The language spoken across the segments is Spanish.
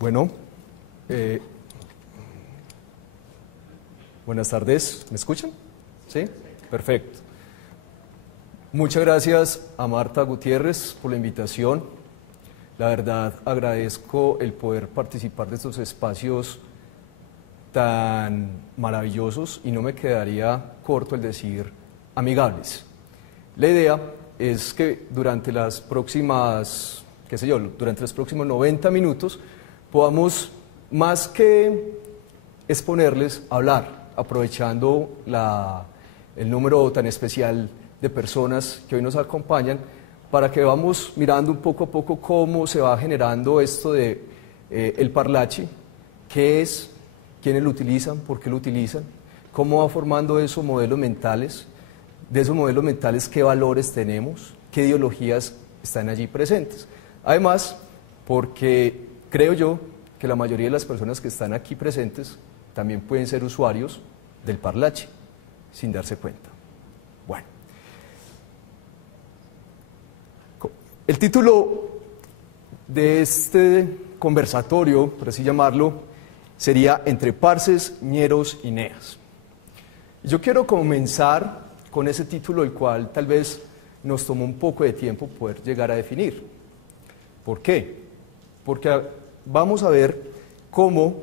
Bueno, buenas tardes, ¿me escuchan? ¿Sí? Perfecto. Muchas gracias a Marta Gutiérrez por la invitación. La verdad agradezco el poder participar de estos espacios tan maravillosos y no me quedaría corto el decir amigables. La idea es que durante las próximas, durante los próximos 90 minutos podamos, más que exponerles, hablar, aprovechando el número tan especial de personas que hoy nos acompañan, para que vamos mirando un poco a poco cómo se va generando esto de el parlache, qué es, quiénes lo utilizan, por qué lo utilizan, cómo va formando esos modelos mentales, de esos modelos mentales qué valores tenemos, qué ideologías están allí presentes. Además, porque creo yo que la mayoría de las personas que están aquí presentes también pueden ser usuarios del parlache, sin darse cuenta. Bueno, el título de este conversatorio, por así llamarlo, sería Entre parces, ñeros y neas. Yo quiero comenzar con ese título, el cual tal vez nos tomó un poco de tiempo poder llegar a definir. ¿Por qué? Porque vamos a ver cómo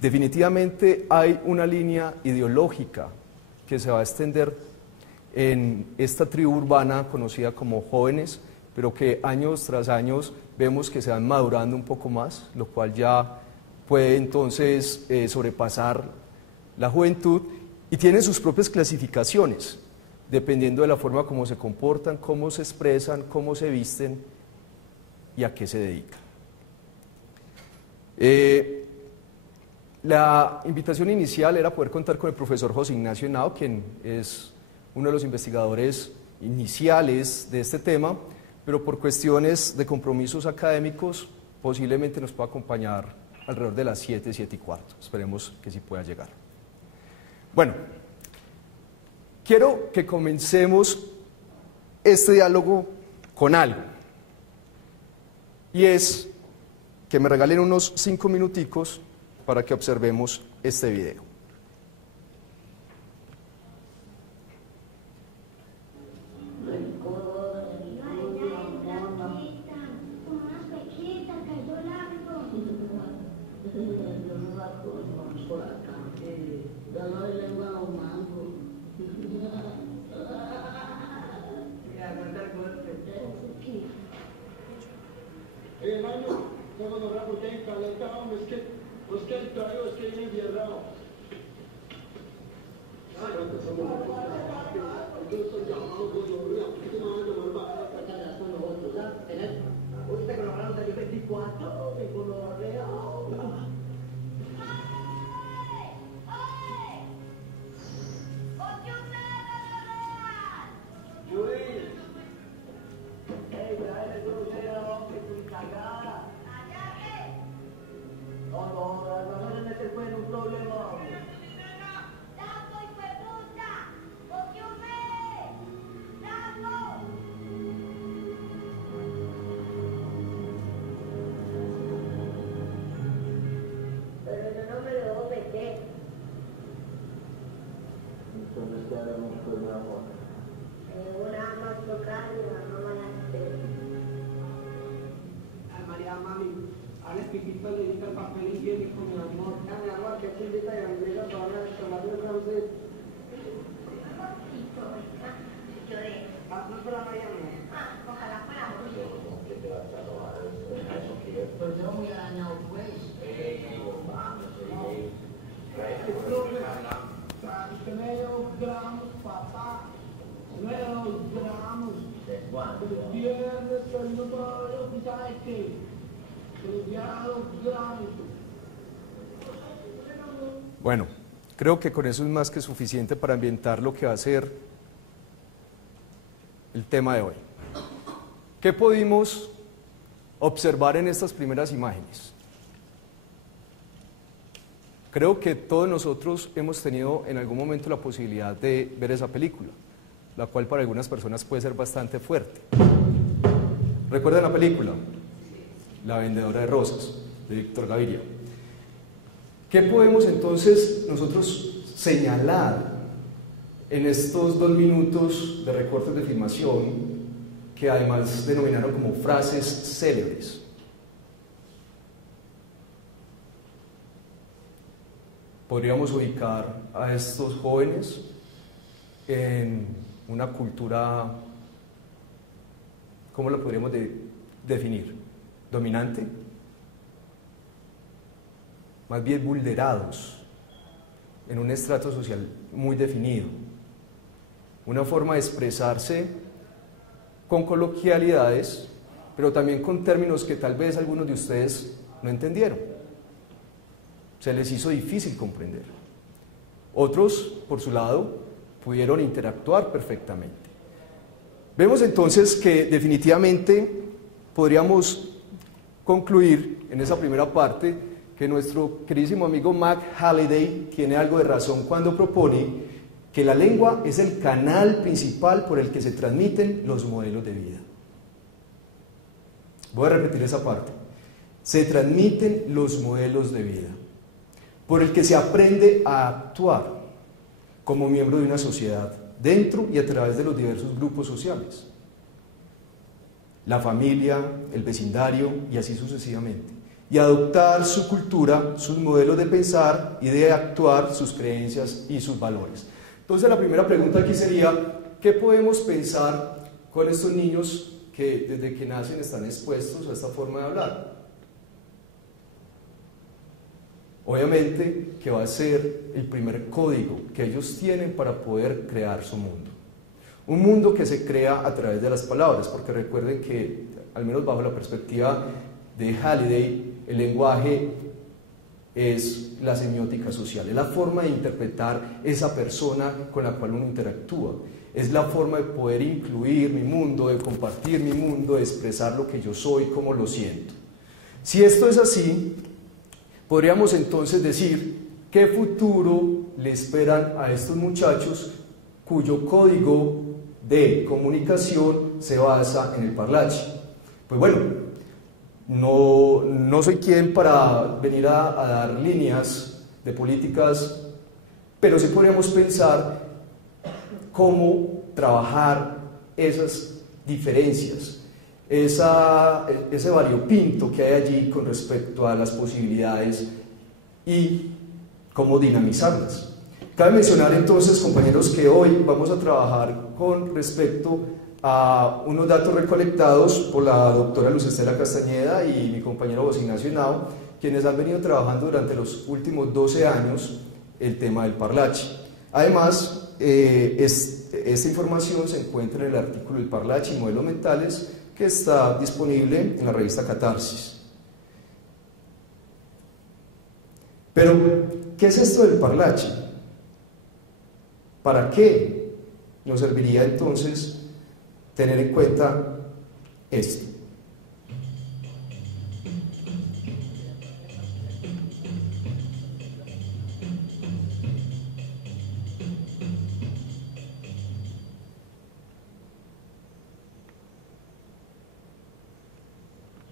definitivamente hay una línea ideológica que se va a extender en esta tribu urbana conocida como jóvenes, pero que años tras años vemos que se van madurando un poco más, lo cual ya puede entonces sobrepasar la juventud y tienen sus propias clasificaciones, dependiendo de la forma como se comportan, cómo se expresan, cómo se visten y a qué se dedican. La invitación inicial era poder contar con el profesor José Ignacio Henao, quien es uno de los investigadores iniciales de este tema, pero por cuestiones de compromisos académicos posiblemente nos pueda acompañar alrededor de las 7, 7:15. Esperemos que sí pueda llegar. Bueno, quiero que comencemos este diálogo con algo, y es que me regalen unos 5 minuticos para que observemos este video. Bueno, creo que con eso es más que suficiente para ambientar lo que va a ser el tema de hoy. ¿Qué pudimos observar en estas primeras imágenes? Creo que todos nosotros hemos tenido en algún momento la posibilidad de ver esa película, la cual para algunas personas puede ser bastante fuerte. ¿Recuerdan la película? La vendedora de rosas. de Víctor Gaviria. ¿Qué podemos entonces nosotros señalar en estos 2 minutos de recortes de filmación que además denominaron como frases célebres? Podríamos ubicar a estos jóvenes en una cultura, ¿cómo lo podríamos definir? ¿Dominante? Más bien vulnerados, en un estrato social muy definido. Una forma de expresarse con coloquialidades, pero también con términos que tal vez algunos de ustedes no entendieron. Se les hizo difícil comprender. Otros, por su lado, pudieron interactuar perfectamente. Vemos entonces que definitivamente podríamos concluir en esa primera parte que nuestro queridísimo amigo Mac Halliday tiene algo de razón cuando propone que la lengua es el canal principal por el que se transmiten los modelos de vida. Voy a repetir esa parte. Se transmiten los modelos de vida, por el que se aprende a actuar como miembro de una sociedad, dentro y a través de los diversos grupos sociales. La familia, el vecindario y así sucesivamente. Y adoptar su cultura, sus modelos de pensar y de actuar, sus creencias y sus valores. Entonces la primera pregunta aquí sería, ¿qué podemos pensar con estos niños que desde que nacen están expuestos a esta forma de hablar? Obviamente que va a ser el primer código que ellos tienen para poder crear su mundo. Un mundo que se crea a través de las palabras, porque recuerden que, al menos bajo la perspectiva de Halliday, el lenguaje es la semiótica social, es la forma de interpretar esa persona con la cual uno interactúa, es la forma de poder incluir mi mundo, de compartir mi mundo, de expresar lo que yo soy, cómo lo siento. Si esto es así, podríamos entonces decir qué futuro le esperan a estos muchachos cuyo código de comunicación se basa en el parlache. Pues bueno, no soy quien para venir a dar líneas de políticas, pero sí podríamos pensar cómo trabajar esas diferencias, ese variopinto que hay allí con respecto a las posibilidades y cómo dinamizarlas. Cabe mencionar entonces, compañeros, que hoy vamos a trabajar con respecto a unos datos recolectados por la doctora Luz Estela Castañeda y mi compañero José Ignacio Henao, quienes han venido trabajando durante los últimos 12 años el tema del parlache. Además, esta información se encuentra en el artículo del parlache y modelos mentales que está disponible en la revista Catarsis. Pero, ¿qué es esto del parlache? ¿Para qué nos serviría entonces tener en cuenta esto?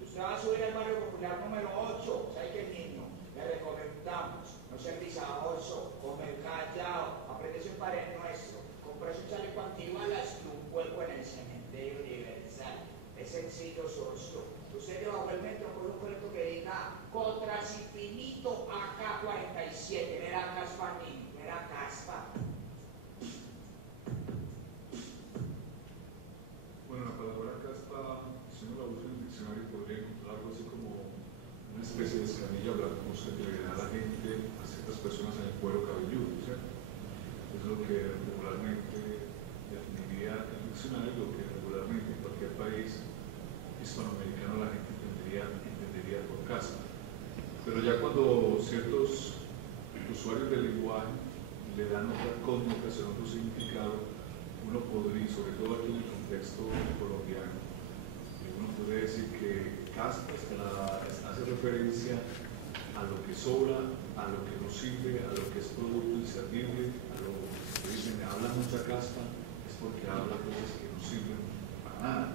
Usted va a subir al barrio popular número 8, ¿sabe qué niño? Le recomendamos, no ser visajoso, comer callado, aprende un Padre Nuestro, comprarse un chaleco antibalas y un cuerpo en el cementerio universal. Es sencillo, socio. Usted debajo del metro con un cuerpo que diga Contras Infinito AK-47, mera caspa, niño, mera caspa. Bueno, la palabra caspa, si uno la busca en el diccionario, podría encontrar algo así como una especie de escamilla blancuzca que le da a la gente, a ciertas personas en el cuero cabelludo, ¿cierto? Es lo que regularmente definiría el diccionario, lo que regularmente en cualquier país hispanoamericano la gente entendería por caspa. Pero ya cuando ciertos usuarios del lenguaje le dan otra connotación, otro significado, uno podría, sobre todo aquí en el contexto colombiano, uno podría decir que caspa hace referencia a lo que sobra, a lo que no sirve, a lo que es producto inservible, a lo que dicen, habla mucha caspa, es porque habla cosas que no sirven para nada.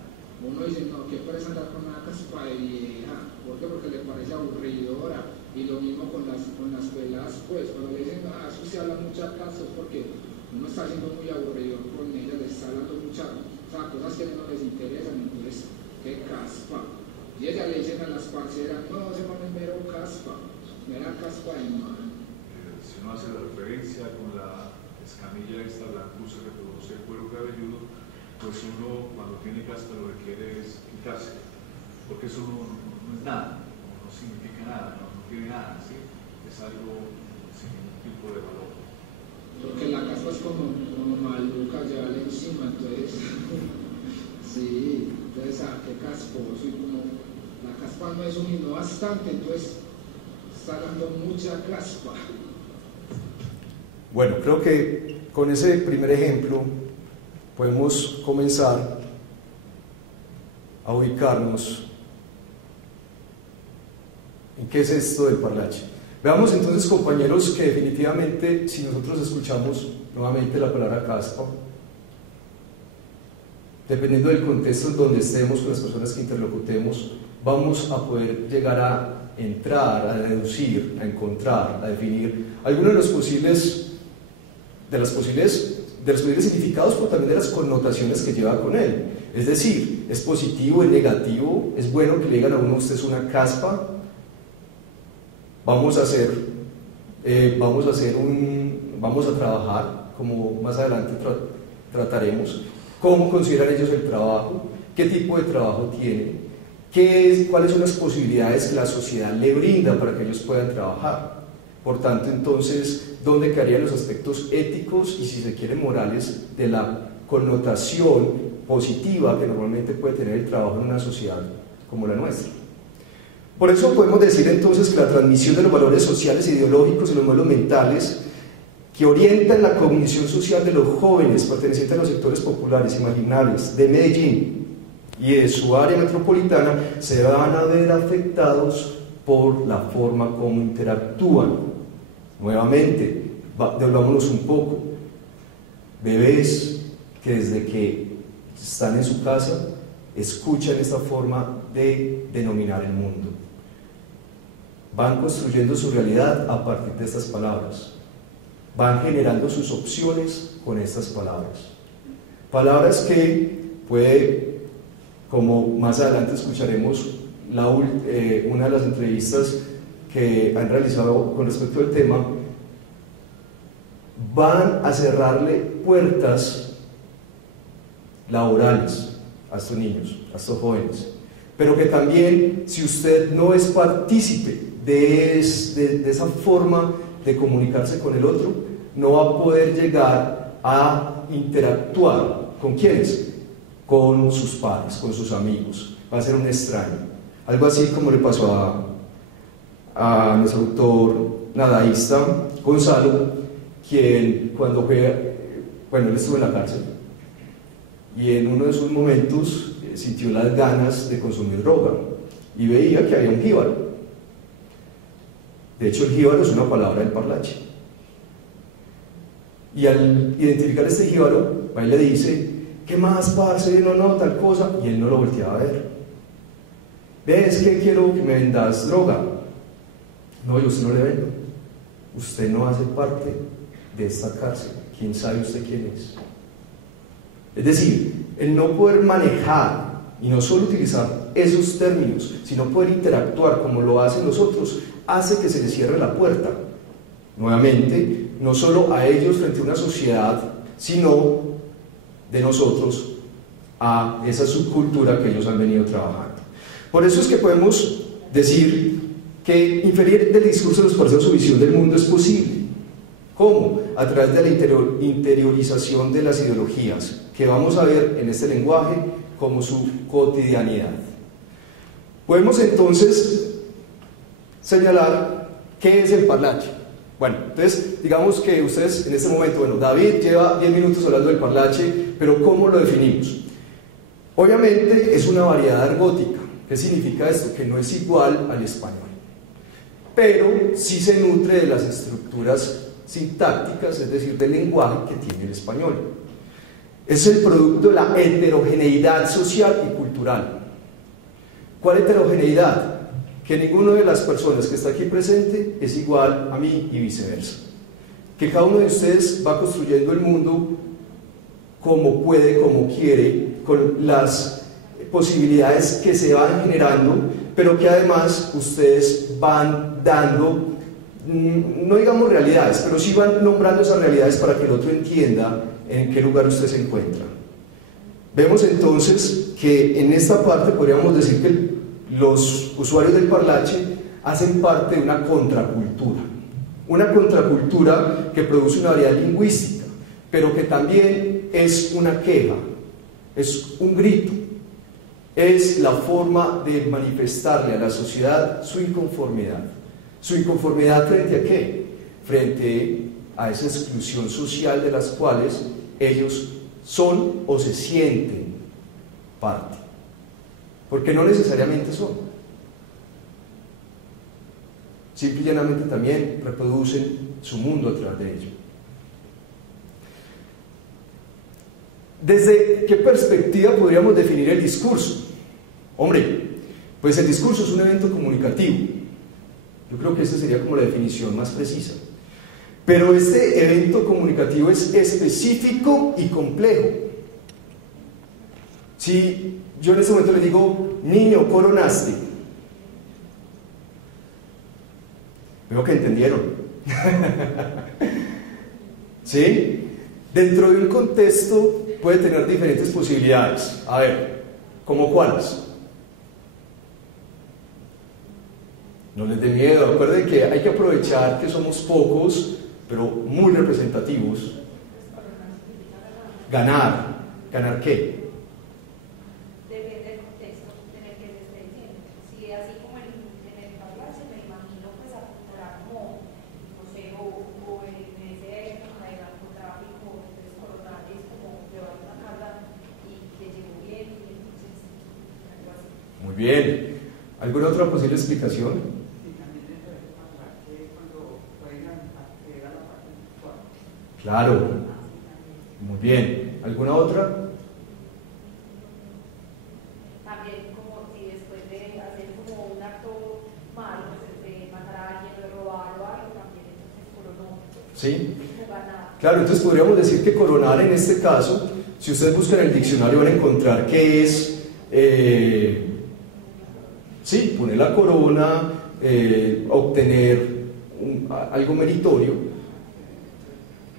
Uno dice, no, qué pereza andar con una caspa de vieja. ¿Por qué? Porque le parece aburridora. Y lo mismo con las pelas, pues, cuando le dicen, ah, eso se habla mucha casa, es porque uno está siendo muy aburrido con ella, le está hablando muchas, o sea, cosas que no les interesan, entonces, qué caspa. Y ella le dicen a las parceras, no, se van a mero caspa, mera caspa de man. Si uno hace la referencia con la escamilla esta blancuza que produce el cuero cabelludo, pues uno cuando tiene caspa lo que quiere es quitarse, porque eso no es nada, no significa nada, no tiene nada, ¿sí? Es algo sin ningún tipo de valor. Porque la caspa es como maluca, llevarle encima, entonces, sí, entonces, qué casposo, y como la caspa no es un no bastante, entonces está dando mucha caspa. Bueno, creo que con ese primer ejemplo podemos comenzar a ubicarnos en qué es esto del parlache. Veamos entonces, compañeros, que definitivamente si nosotros escuchamos nuevamente la palabra caspa, dependiendo del contexto en donde estemos con las personas que interlocutemos, vamos a poder llegar a entrar, a deducir, a encontrar, a definir algunos de los posibles significados, pero también de las connotaciones que lleva con él. Es decir, es positivo, es negativo, es bueno que le digan a uno, usted es una caspa. Vamos a trabajar, como más adelante trataremos, cómo consideran ellos el trabajo, qué tipo de trabajo tienen, cuáles son las posibilidades que la sociedad le brinda para que ellos puedan trabajar. Por tanto, entonces, ¿dónde quedarían los aspectos éticos y, si se quiere, morales de la connotación positiva que normalmente puede tener el trabajo en una sociedad como la nuestra? Por eso podemos decir entonces que la transmisión de los valores sociales e ideológicos y los modelos mentales que orientan la cognición social de los jóvenes pertenecientes a los sectores populares y marginales de Medellín y de su área metropolitana se van a ver afectados por la forma como interactúan. Nuevamente, devolvámonos un poco. Bebés que desde que están en su casa escuchan esta forma de denominar el mundo. Van construyendo su realidad a partir de estas palabras. Van generando sus opciones con estas palabras. Palabras que puede, como más adelante escucharemos una de las entrevistas que han realizado con respecto al tema, van a cerrarle puertas laborales a estos niños, a estos jóvenes, pero que también, si usted no es partícipe de esa forma de comunicarse con el otro, no va a poder llegar a interactuar. ¿Con quiénes? Con sus padres, con sus amigos. Va a ser un extraño. Algo así como le pasó a nuestro autor nadaísta Gonzalo, quien cuando él estuvo en la cárcel y en uno de sus momentos sintió las ganas de consumir droga y veía que había un jíbaro. De hecho, el jíbaro es una palabra del parlache. Y al identificar este jíbaro, va y le dice, ¿qué más, parce? No, tal cosa. Y él no lo volteaba a ver. ¿Ves que quiero que me vendas droga? No, yo usted no le vendo. Usted no hace parte de esta cárcel. ¿Quién sabe usted quién es? Es decir, el no poder manejar y no solo utilizar esos términos, sino poder interactuar como lo hacen los otros, hace que se les cierre la puerta. Nuevamente, no solo a ellos frente a una sociedad, sino de nosotros a esa subcultura que ellos han venido trabajando. Por eso es que podemos decir que inferir del discurso de los parceros su visión del mundo es posible. ¿Cómo? A través de la interiorización de las ideologías, que vamos a ver en este lenguaje como su cotidianidad. Podemos entonces señalar qué es el parlache. Bueno, entonces digamos que ustedes en este momento, David lleva 10 minutos hablando del parlache, pero ¿cómo lo definimos? Obviamente es una variedad argótica. ¿Qué significa esto? Que no es igual al español, pero sí se nutre de las estructuras sintácticas, es decir, del lenguaje que tiene el español. Es el producto de la heterogeneidad social y cultural. ¿Cuál heterogeneidad? Que ninguna de las personas que está aquí presente es igual a mí y viceversa. Que cada uno de ustedes va construyendo el mundo como puede, como quiere, con las posibilidades que se van generando, pero que además ustedes van dando, no digamos realidades, pero sí van nombrando esas realidades para que el otro entienda en qué lugar usted se encuentra. Vemos entonces que en esta parte podríamos decir que los usuarios del parlache hacen parte de una contracultura que produce una variedad lingüística, pero que también es una queja, es un grito, es la forma de manifestarle a la sociedad su inconformidad. ¿Su inconformidad frente a qué? Frente a esa exclusión social de las cuales ellos son o se sienten parte, porque no necesariamente son, simple y llanamente también reproducen su mundo a través de ello. ¿Desde qué perspectiva podríamos definir el discurso? Hombre, pues el discurso es un evento comunicativo. Yo creo que esa sería como la definición más precisa. Pero este evento comunicativo es específico y complejo. Si yo en este momento le digo, niño, coronaste, veo que entendieron. ¿Sí? Dentro de un contexto puede tener diferentes posibilidades. A ver, ¿cómo cuáles? No les dé miedo, recuerden que hay que aprovechar que somos pocos, pero muy representativos. Ganar. ¿Ganar qué? Depende del contexto en el que se esté diciendo. Si así como en el parlache, me imagino pues apuntará como, no sé, o en ese época de narcotráfico, entonces coronar es como llevar una carga y que llegó bien, y entonces algo así. Muy bien. ¿Alguna otra posible explicación? Claro, muy bien. ¿Alguna otra? También como si después de hacer como un acto malo, de matar a alguien, de robar o algo, también entonces coronó. Sí. Ganar. Claro, entonces podríamos decir que coronar en este caso, si ustedes buscan en el diccionario van a encontrar que es, sí, poner la corona, obtener algo meritorio.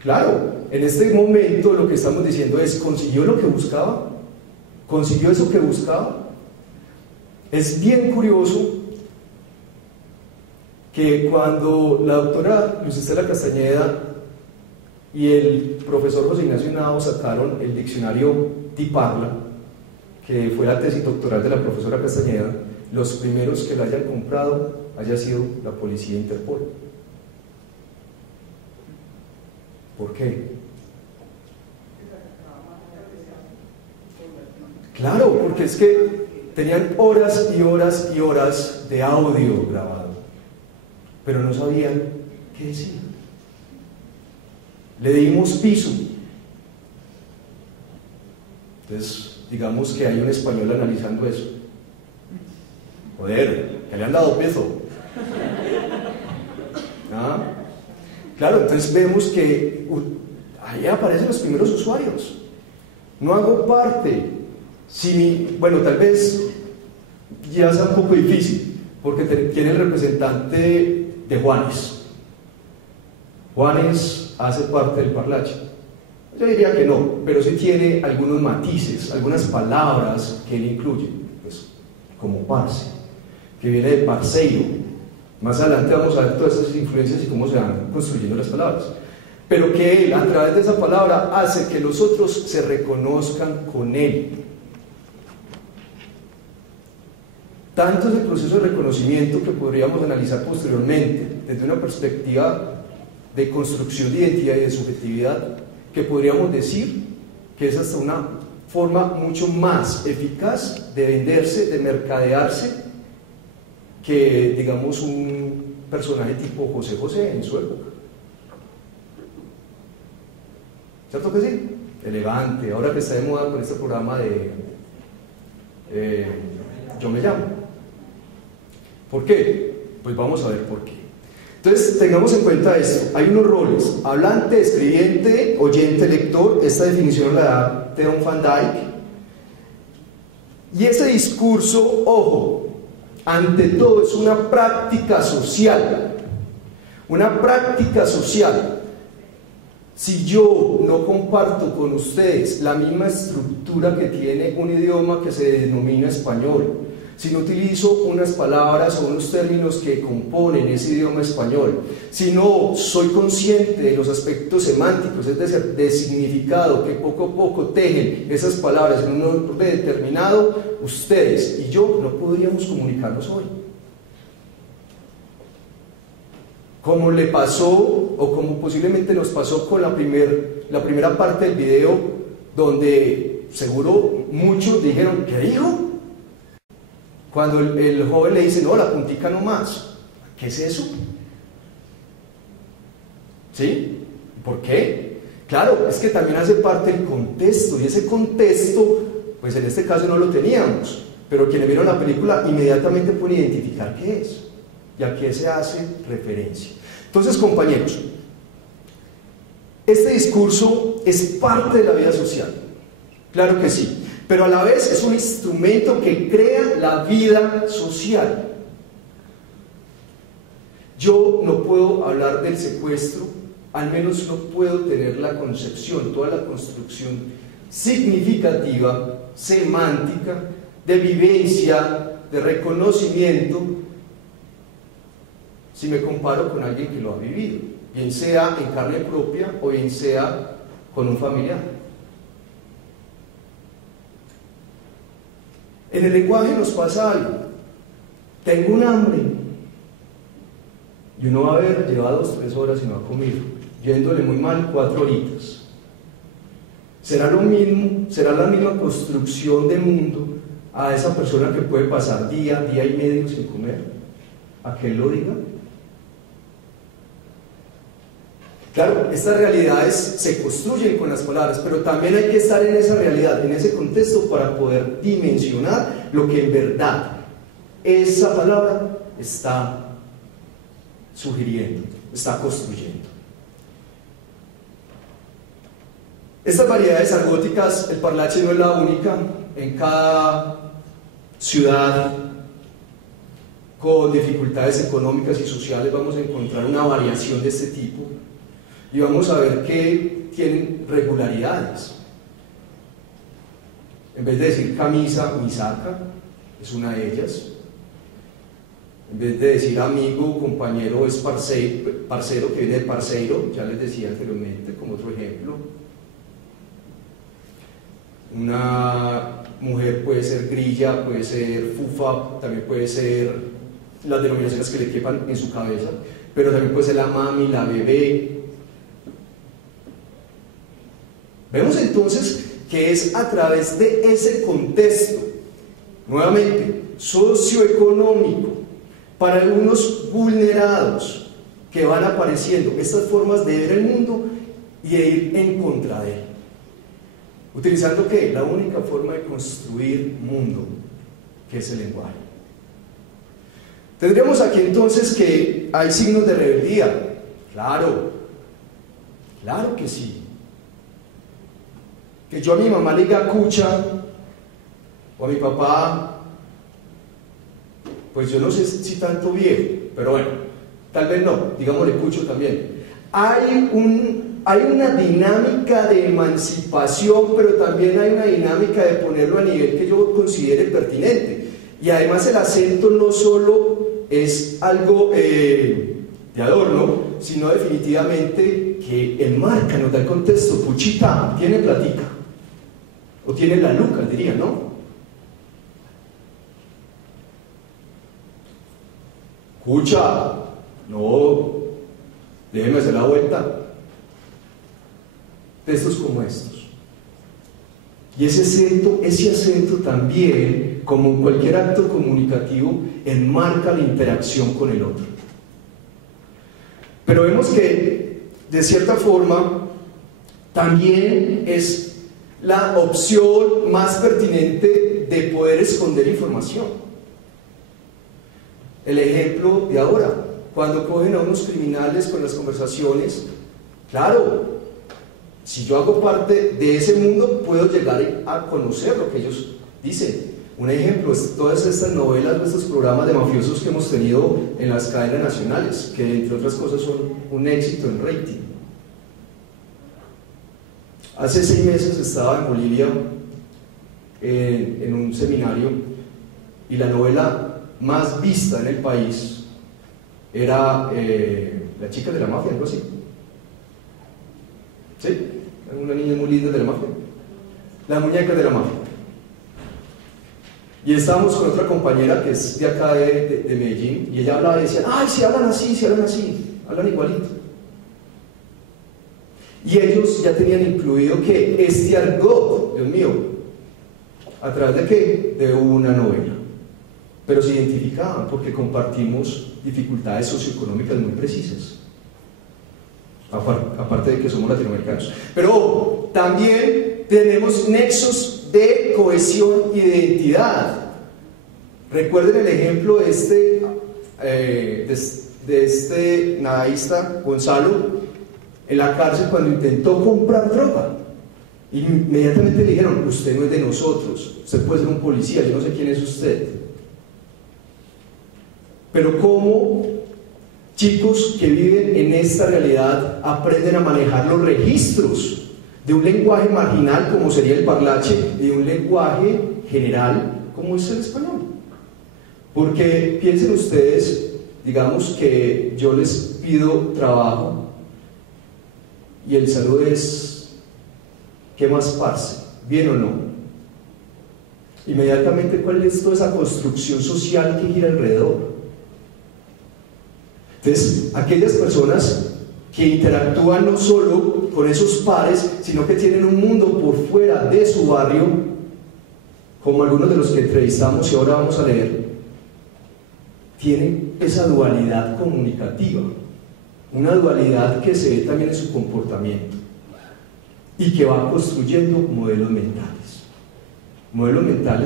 Claro, en este momento lo que estamos diciendo es, ¿consiguió lo que buscaba? ¿Consiguió eso que buscaba? Es bien curioso que cuando la doctora Luz Estela Castañeda y el profesor José Ignacio Henao sacaron el diccionario Tiparla, que fue la tesis doctoral de la profesora Castañeda, los primeros que la hayan comprado haya sido la policía Interpol. ¿Por qué? Claro, porque es que tenían horas y horas y horas de audio grabado, pero no sabían qué decir. Le dimos piso. Entonces, digamos que hay un español analizando eso. Joder, que le han dado piso. ¿Ah? Claro, entonces vemos que ahí aparecen los primeros usuarios. No hago parte. Bueno, tal vez ya sea un poco difícil, porque tiene el representante de Juanes. Juanes hace parte del parlache. Yo diría que no, pero sí tiene algunos matices, algunas palabras que él incluye, pues, como parce, que viene de parceiro. Más adelante vamos a ver todas esas influencias y cómo se van construyendo las palabras. Pero que él, a través de esa palabra, hace que los otros se reconozcan con él. Tanto es el proceso de reconocimiento que podríamos analizar posteriormente desde una perspectiva de construcción de identidad y de subjetividad, que podríamos decir que es hasta una forma mucho más eficaz de venderse, de mercadearse, que digamos un personaje tipo José José en su época. ¿Cierto que sí? elegante, ahora que está de moda con este programa de Yo Me Llamo. ¿Por qué? Pues vamos a ver por qué. Entonces, tengamos en cuenta esto. Hay unos roles: hablante, escribiente, oyente, lector. Esta definición la da Theon Van Dyke. Y ese discurso, ojo, ante todo es una práctica social. Una práctica social. Si yo no comparto con ustedes la misma estructura que tiene un idioma que se denomina español, si no utilizo unas palabras o unos términos que componen ese idioma español, si no soy consciente de los aspectos semánticos, es decir, de significado que poco a poco tejen esas palabras en un orden determinado, ustedes y yo no podríamos comunicarnos hoy. Como le pasó, o como posiblemente nos pasó con la primera parte del video, donde seguro muchos dijeron: ¿qué dijo? Cuando el joven le dice: no, la puntica no más. ¿Qué es eso? ¿Sí? ¿Por qué? Claro, es que también hace parte del contexto, y ese contexto, pues en este caso no lo teníamos, pero quienes vieron la película inmediatamente pueden identificar qué es y a qué se hace referencia. Entonces, compañeros, este discurso es parte de la vida social, claro que sí, pero a la vez es un instrumento que crea la vida social. Yo no puedo hablar del secuestro, al menos no puedo tener la concepción, toda la construcción significativa, semántica, de vivencia, de reconocimiento, si me comparo con alguien que lo ha vivido, bien sea en carne propia o bien sea con un familiar. En el lenguaje nos pasa algo: tengo un hambre, y uno va a haber llevado 2 o 3 horas y no ha comido, yéndole muy mal 4 horitas. ¿Será lo mismo, será la misma construcción de mundo a esa persona que puede pasar día y medio sin comer? ¿A que él lo diga? Claro, estas realidades se construyen con las palabras, pero también hay que estar en esa realidad, en ese contexto, para poder dimensionar lo que en verdad esa palabra está sugiriendo, está construyendo. Estas variedades argóticas, el parlache no es la única. En cada ciudad con dificultades económicas y sociales vamos a encontrar una variación de este tipo, y vamos a ver que tienen regularidades. En vez de decir camisa, misaca, es una de ellas. En vez de decir amigo, compañero, es parcero, que viene de parceiro, ya les decía anteriormente como otro ejemplo. Una mujer puede ser grilla, puede ser fufa, también puede ser las denominaciones que le quepan en su cabeza, pero también puede ser la mami, la bebé. Vemos entonces que es a través de ese contexto, nuevamente, socioeconómico, para algunos vulnerados, que van apareciendo estas formas de ver el mundo y de ir en contra de él. Utilizando ¿qué? La única forma de construir mundo, que es el lenguaje. Tendríamos aquí entonces que hay signos de rebeldía. Claro, claro que sí. Que yo a mi mamá le diga cucha, o a mi papá, pues yo no sé si tanto viejo, pero bueno, tal vez no, digámosle cucho también. Hay una dinámica de emancipación, pero también hay una dinámica de ponerlo a nivel que yo considere pertinente. Y además el acento no solo es algo de adorno, sino definitivamente que enmarca, nos da el contexto. Puchita, tiene platica, o tiene la luca, diría, ¿no? Cucha, no, déjeme hacer la vuelta. Textos como estos. Y ese acento también, como en cualquier acto comunicativo, enmarca la interacción con el otro. Pero vemos que, de cierta forma, también es la opción más pertinente de poder esconder información. El ejemplo de ahora, cuando cogen a unos criminales con las conversaciones, claro, si yo hago parte de ese mundo, puedo llegar a conocer lo que ellos dicen. Un ejemplo es todas estas novelas, estos programas de mafiosos que hemos tenido en las cadenas nacionales, que entre otras cosas son un éxito en rating. Hace 6 meses estaba en Bolivia en un seminario y la novela más vista en el país era La chica de la mafia, algo así. ¿Sí? Una niña muy linda de la mafia. Las muñecas de la mafia. Y estábamos con otra compañera que es de acá de Medellín, y ella hablaba y decía, ay, si hablan así, hablan igualito. Y ellos ya tenían incluido que este argot, Dios mío, ¿a través de qué? De una novela. Pero se identificaban porque compartimos dificultades socioeconómicas muy precisas. Aparte de que somos latinoamericanos. Pero también tenemos nexos de cohesión y de identidad. Recuerden el ejemplo de este nadaísta Gonzalo en la cárcel cuando intentó comprar droga. Inmediatamente le dijeron, usted no es de nosotros, usted puede ser un policía, yo no sé quién es usted. Pero ¿cómo chicos que viven en esta realidad aprenden a manejar los registros de un lenguaje marginal como sería el parlache y de un lenguaje general como es el español? Porque piensen ustedes, digamos que yo les pido trabajo y el saludo es ¿qué más, parce? ¿Bien o no? Inmediatamente, ¿cuál es toda esa construcción social que gira alrededor? Entonces, aquellas personas que interactúan no solo con esos pares, sino que tienen un mundo por fuera de su barrio, como algunos de los que entrevistamos y ahora vamos a leer, tienen esa dualidad comunicativa, una dualidad que se ve también en su comportamiento y que va construyendo modelos mentales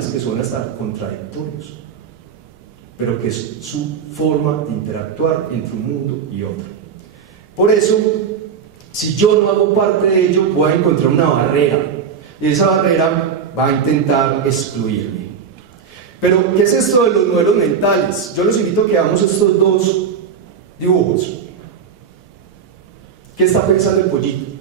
que son hasta contradictorios, pero que es su forma de interactuar entre un mundo y otro. Por eso, si yo no hago parte de ello, voy a encontrar una barrera, y esa barrera va a intentar excluirme. Pero, ¿qué es esto de los modelos mentales? Yo los invito a que hagamos estos dos dibujos. ¿Qué está pensando el pollito?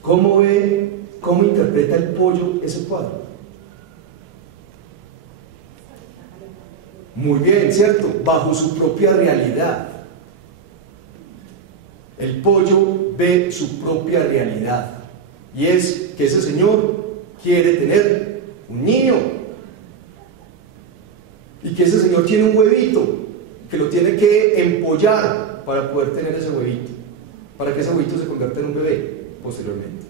¿Cómo ve, cómo interpreta el pollo ese cuadro? Muy bien, ¿cierto? Bajo su propia realidad. El pollo ve su propia realidad. Y es que ese señor quiere tener un niño. Y que ese señor tiene un huevito, que lo tiene que empollar para poder tener ese huevito, para que ese huevito se convierta en un bebé posteriormente.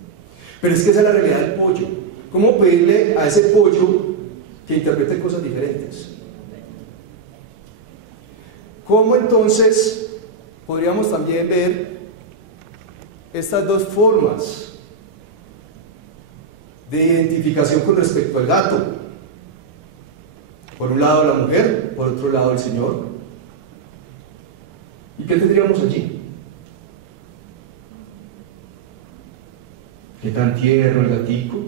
Pero es que esa es la realidad del pollo. ¿Cómo pedirle a ese pollo que interprete cosas diferentes? ¿Cómo entonces podríamos también ver estas dos formas de identificación con respecto al gato? Por un lado la mujer, por otro lado el señor. ¿Y qué tendríamos allí? ¿Qué tan tierno el gatico?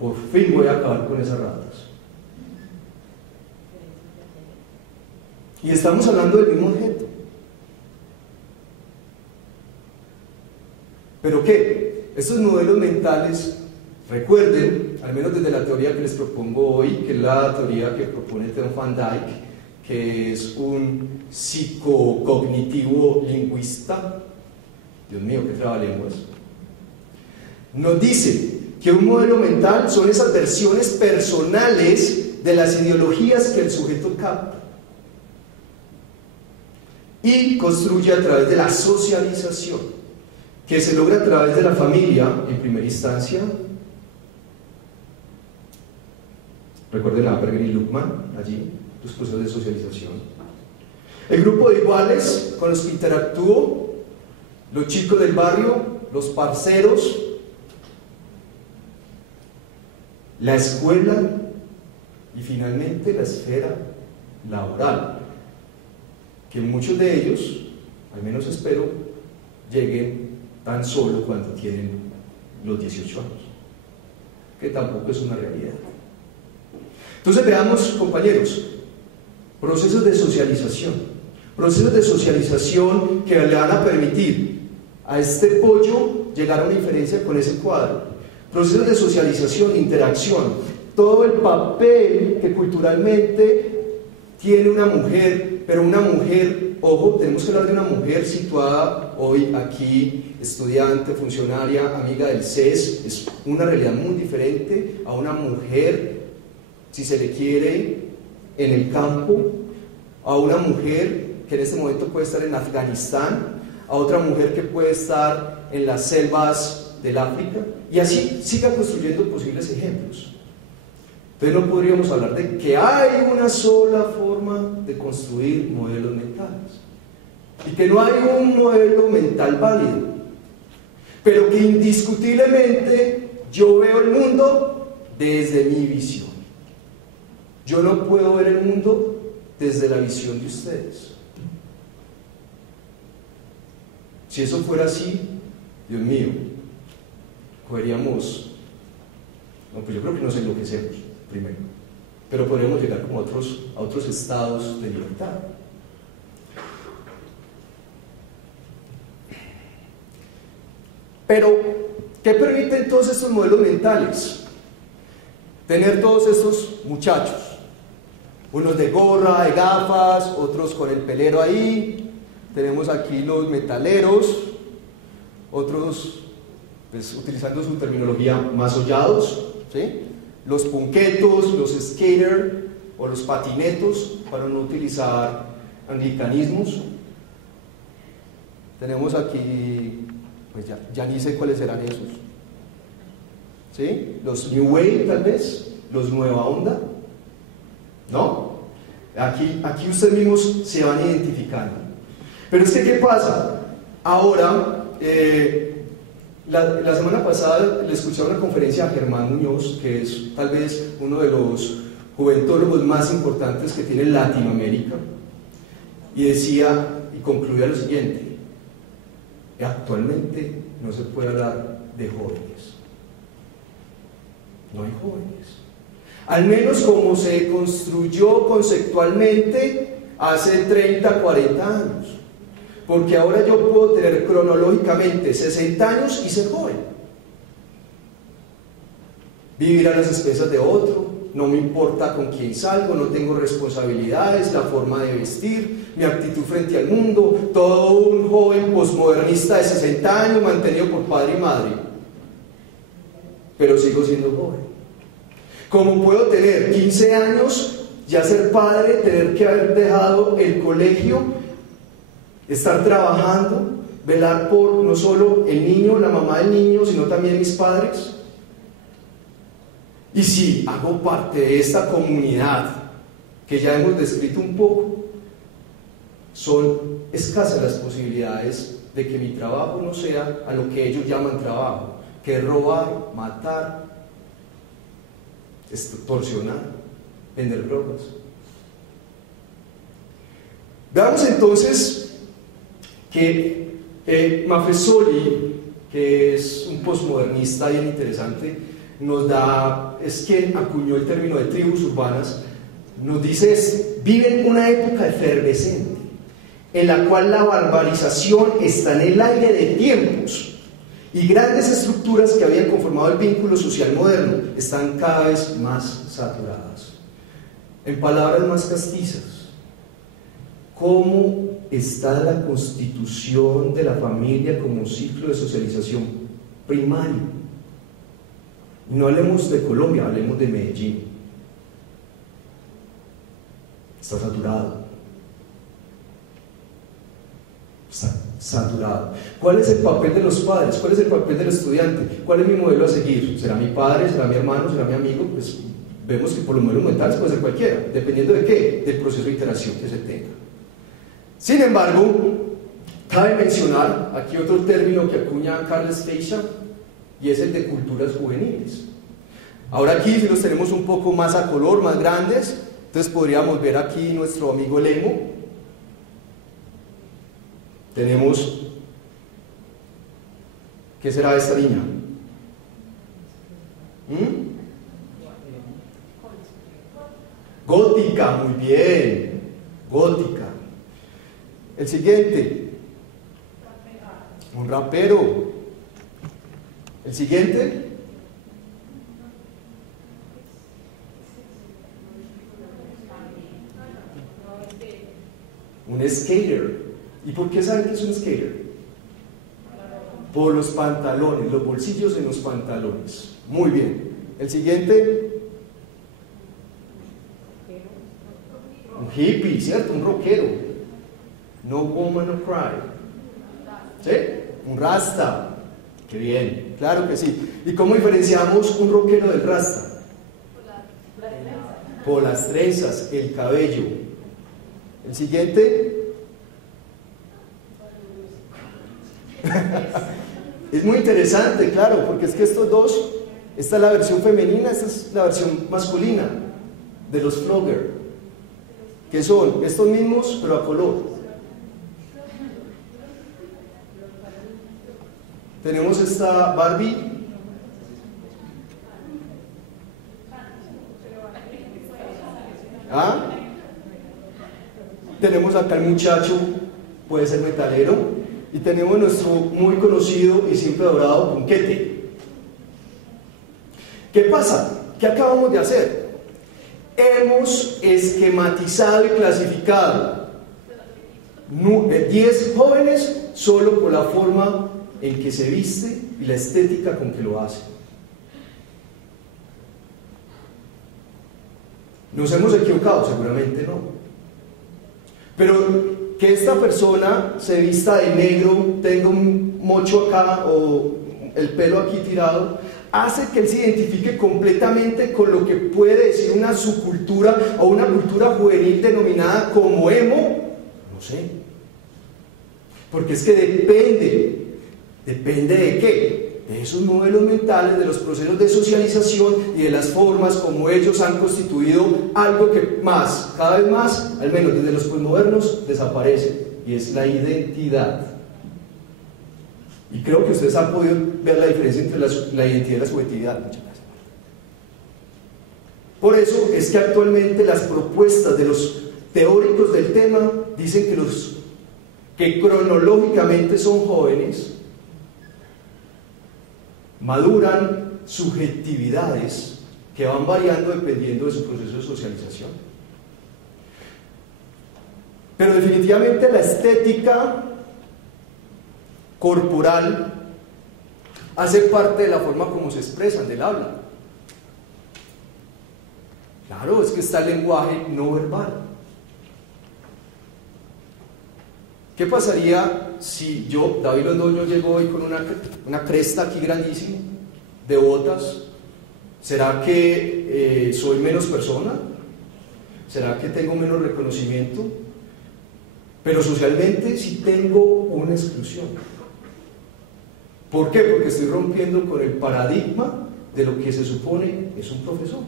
Por fin voy a acabar con esas ratas. Y estamos hablando del mismo objeto. ¿Pero qué? Estos modelos mentales, recuerden, al menos desde la teoría que les propongo hoy, que es la teoría que propone Theo van Dijk, que es un psicocognitivo lingüista, Dios mío, qué trabalenguas, nos dice que un modelo mental son esas versiones personales de las ideologías que el sujeto capta y construye a través de la socialización, que se logra a través de la familia en primera instancia. Recuerden a Berger y Luckmann, allí, los procesos de socialización. El grupo de iguales con los que interactúo los chicos del barrio, los parceros, la escuela y finalmente la esfera laboral, que muchos de ellos, al menos espero, lleguen tan solo cuando tienen los 18 años, que tampoco es una realidad. Entonces veamos, compañeros, procesos de socialización que le van a permitir a este pollo llegar a una diferencia con ese cuadro, procesos de socialización, interacción, todo el papel que culturalmente tiene una mujer, pero una mujer, ojo, tenemos que hablar de una mujer situada hoy aquí, estudiante, funcionaria, amiga del CES, es una realidad muy diferente a una mujer, si se le quiere, en el campo, a una mujer que en este momento puede estar en Afganistán, a otra mujer que puede estar en las selvas del África, y así siga construyendo posibles ejemplos. Entonces no podríamos hablar de que hay una sola forma de construir modelos mentales y que no hay un modelo mental válido, pero que indiscutiblemente yo veo el mundo desde mi visión. Yo no puedo ver el mundo desde la visión de ustedes. Si eso fuera así, Dios mío, cogeríamos, no, pues yo creo que nos enloquecemos primero, pero podríamos llegar como a otros estados de libertad. Pero, ¿qué permiten todos estos modelos mentales? Tener todos estos muchachos, unos de gorra, de gafas, otros con el pelero ahí, tenemos aquí los metaleros, otros pues, utilizando su terminología más hollados, ¿sí? Los punquetos, los skaters o los patinetos, para no utilizar anglicanismos. Tenemos aquí, pues ya ni sé cuáles serán esos, ¿sí? Los New Wave tal vez, los Nueva Onda, ¿no? Aquí ustedes mismos se van identificando. Pero es que, ¿qué pasa? Ahora, la semana pasada le escuché una conferencia a Germán Muñoz, que es tal vez uno de los juventólogos más importantes que tiene Latinoamérica, y decía, y concluía lo siguiente: actualmente no se puede hablar de jóvenes, no hay jóvenes, al menos como se construyó conceptualmente hace 30, 40 años. Porque ahora yo puedo tener cronológicamente 60 años y ser joven. Vivir a las expensas de otro, no me importa con quién salgo, no tengo responsabilidades, la forma de vestir, mi actitud frente al mundo, todo un joven posmodernista de 60 años mantenido por padre y madre. Pero sigo siendo joven. Como puedo tener 15 años, ya ser padre, tener que haber dejado el colegio, estar trabajando, velar por no solo el niño, la mamá del niño, sino también mis padres. Y si hago parte de esta comunidad que ya hemos descrito un poco, son escasas las posibilidades de que mi trabajo no sea a lo que ellos llaman trabajo, que es robar, matar, extorsionar, vender drogas. Veamos entonces que Maffesoli, que es un posmodernista bien interesante, es quien acuñó el término de tribus urbanas, nos dice: viven una época efervescente, en la cual la barbarización está en el aire de tiempos, y grandes estructuras que habían conformado el vínculo social moderno están cada vez más saturadas. En palabras más castizas, ¿cómo está la constitución de la familia como ciclo de socialización primario? No hablemos de Colombia, hablemos de Medellín. Está saturado. Está saturado. ¿Cuál es el papel de los padres? ¿Cuál es el papel del estudiante? ¿Cuál es mi modelo a seguir? ¿Será mi padre? ¿Será mi hermano? ¿Será mi amigo? Pues vemos que por los modelos mentales puede ser cualquiera, dependiendo de qué, del proceso de interacción que se tenga. Sin embargo, Cabe mencionar aquí otro término que acuña Carles Teixeira, y es el de culturas juveniles. Ahora aquí, si los tenemos un poco más a color, más grandes, entonces podríamos ver aquí nuestro amigo Lemo. Tenemos, ¿qué será esta niña? Gótica, muy bien, gótica. El siguiente, un rapero. El siguiente, un skater. ¿Y por qué saben que es un skater? Por los pantalones, los bolsillos en los pantalones. Muy bien. El siguiente, un hippie, ¿cierto? Un rockero. No woman no cry. ¿Sí? Un rasta. Qué bien, claro que sí. ¿Y cómo diferenciamos un rockero del rasta? Por las trenzas, el cabello. El siguiente. Es muy interesante, claro, porque es que estos dos, esta es la versión femenina, esta es la versión masculina de los flogger, que son estos mismos pero a color. Tenemos esta Barbie. ¿Ah? Tenemos acá el muchacho, puede ser metalero. Y tenemos nuestro muy conocido y siempre adorado Punquete. ¿Qué pasa? ¿Qué acabamos de hacer? Hemos esquematizado y clasificado 10 jóvenes solo por la forma en que se viste y la estética con que lo hace. ¿Nos hemos equivocado? Seguramente no. Pero que esta persona se vista de negro, tenga un mocho acá o el pelo aquí tirado, hace que él se identifique completamente con lo que puede decir una subcultura o una cultura juvenil denominada como emo. No sé. Porque es que depende de qué, de esos modelos mentales, de los procesos de socialización y de las formas como ellos han constituido algo que cada vez más, al menos desde los posmodernos, desaparece, y es la identidad. Y creo que ustedes han podido ver la diferencia entre la identidad y la subjetividad. Muchas gracias. Por eso es que actualmente las propuestas de los teóricos del tema dicen que los que cronológicamente son jóvenes maduran subjetividades que van variando dependiendo de su proceso de socialización. Pero definitivamente la estética corporal hace parte de la forma como se expresan, del habla. Claro, es que está el lenguaje no verbal. ¿Qué pasaría si yo, David Londoño, llego hoy con una cresta aquí grandísima, de botas? ¿Será que soy menos persona? ¿Será que tengo menos reconocimiento? Pero socialmente sí tengo una exclusión. ¿Por qué? Porque estoy rompiendo con el paradigma de lo que se supone es un profesor.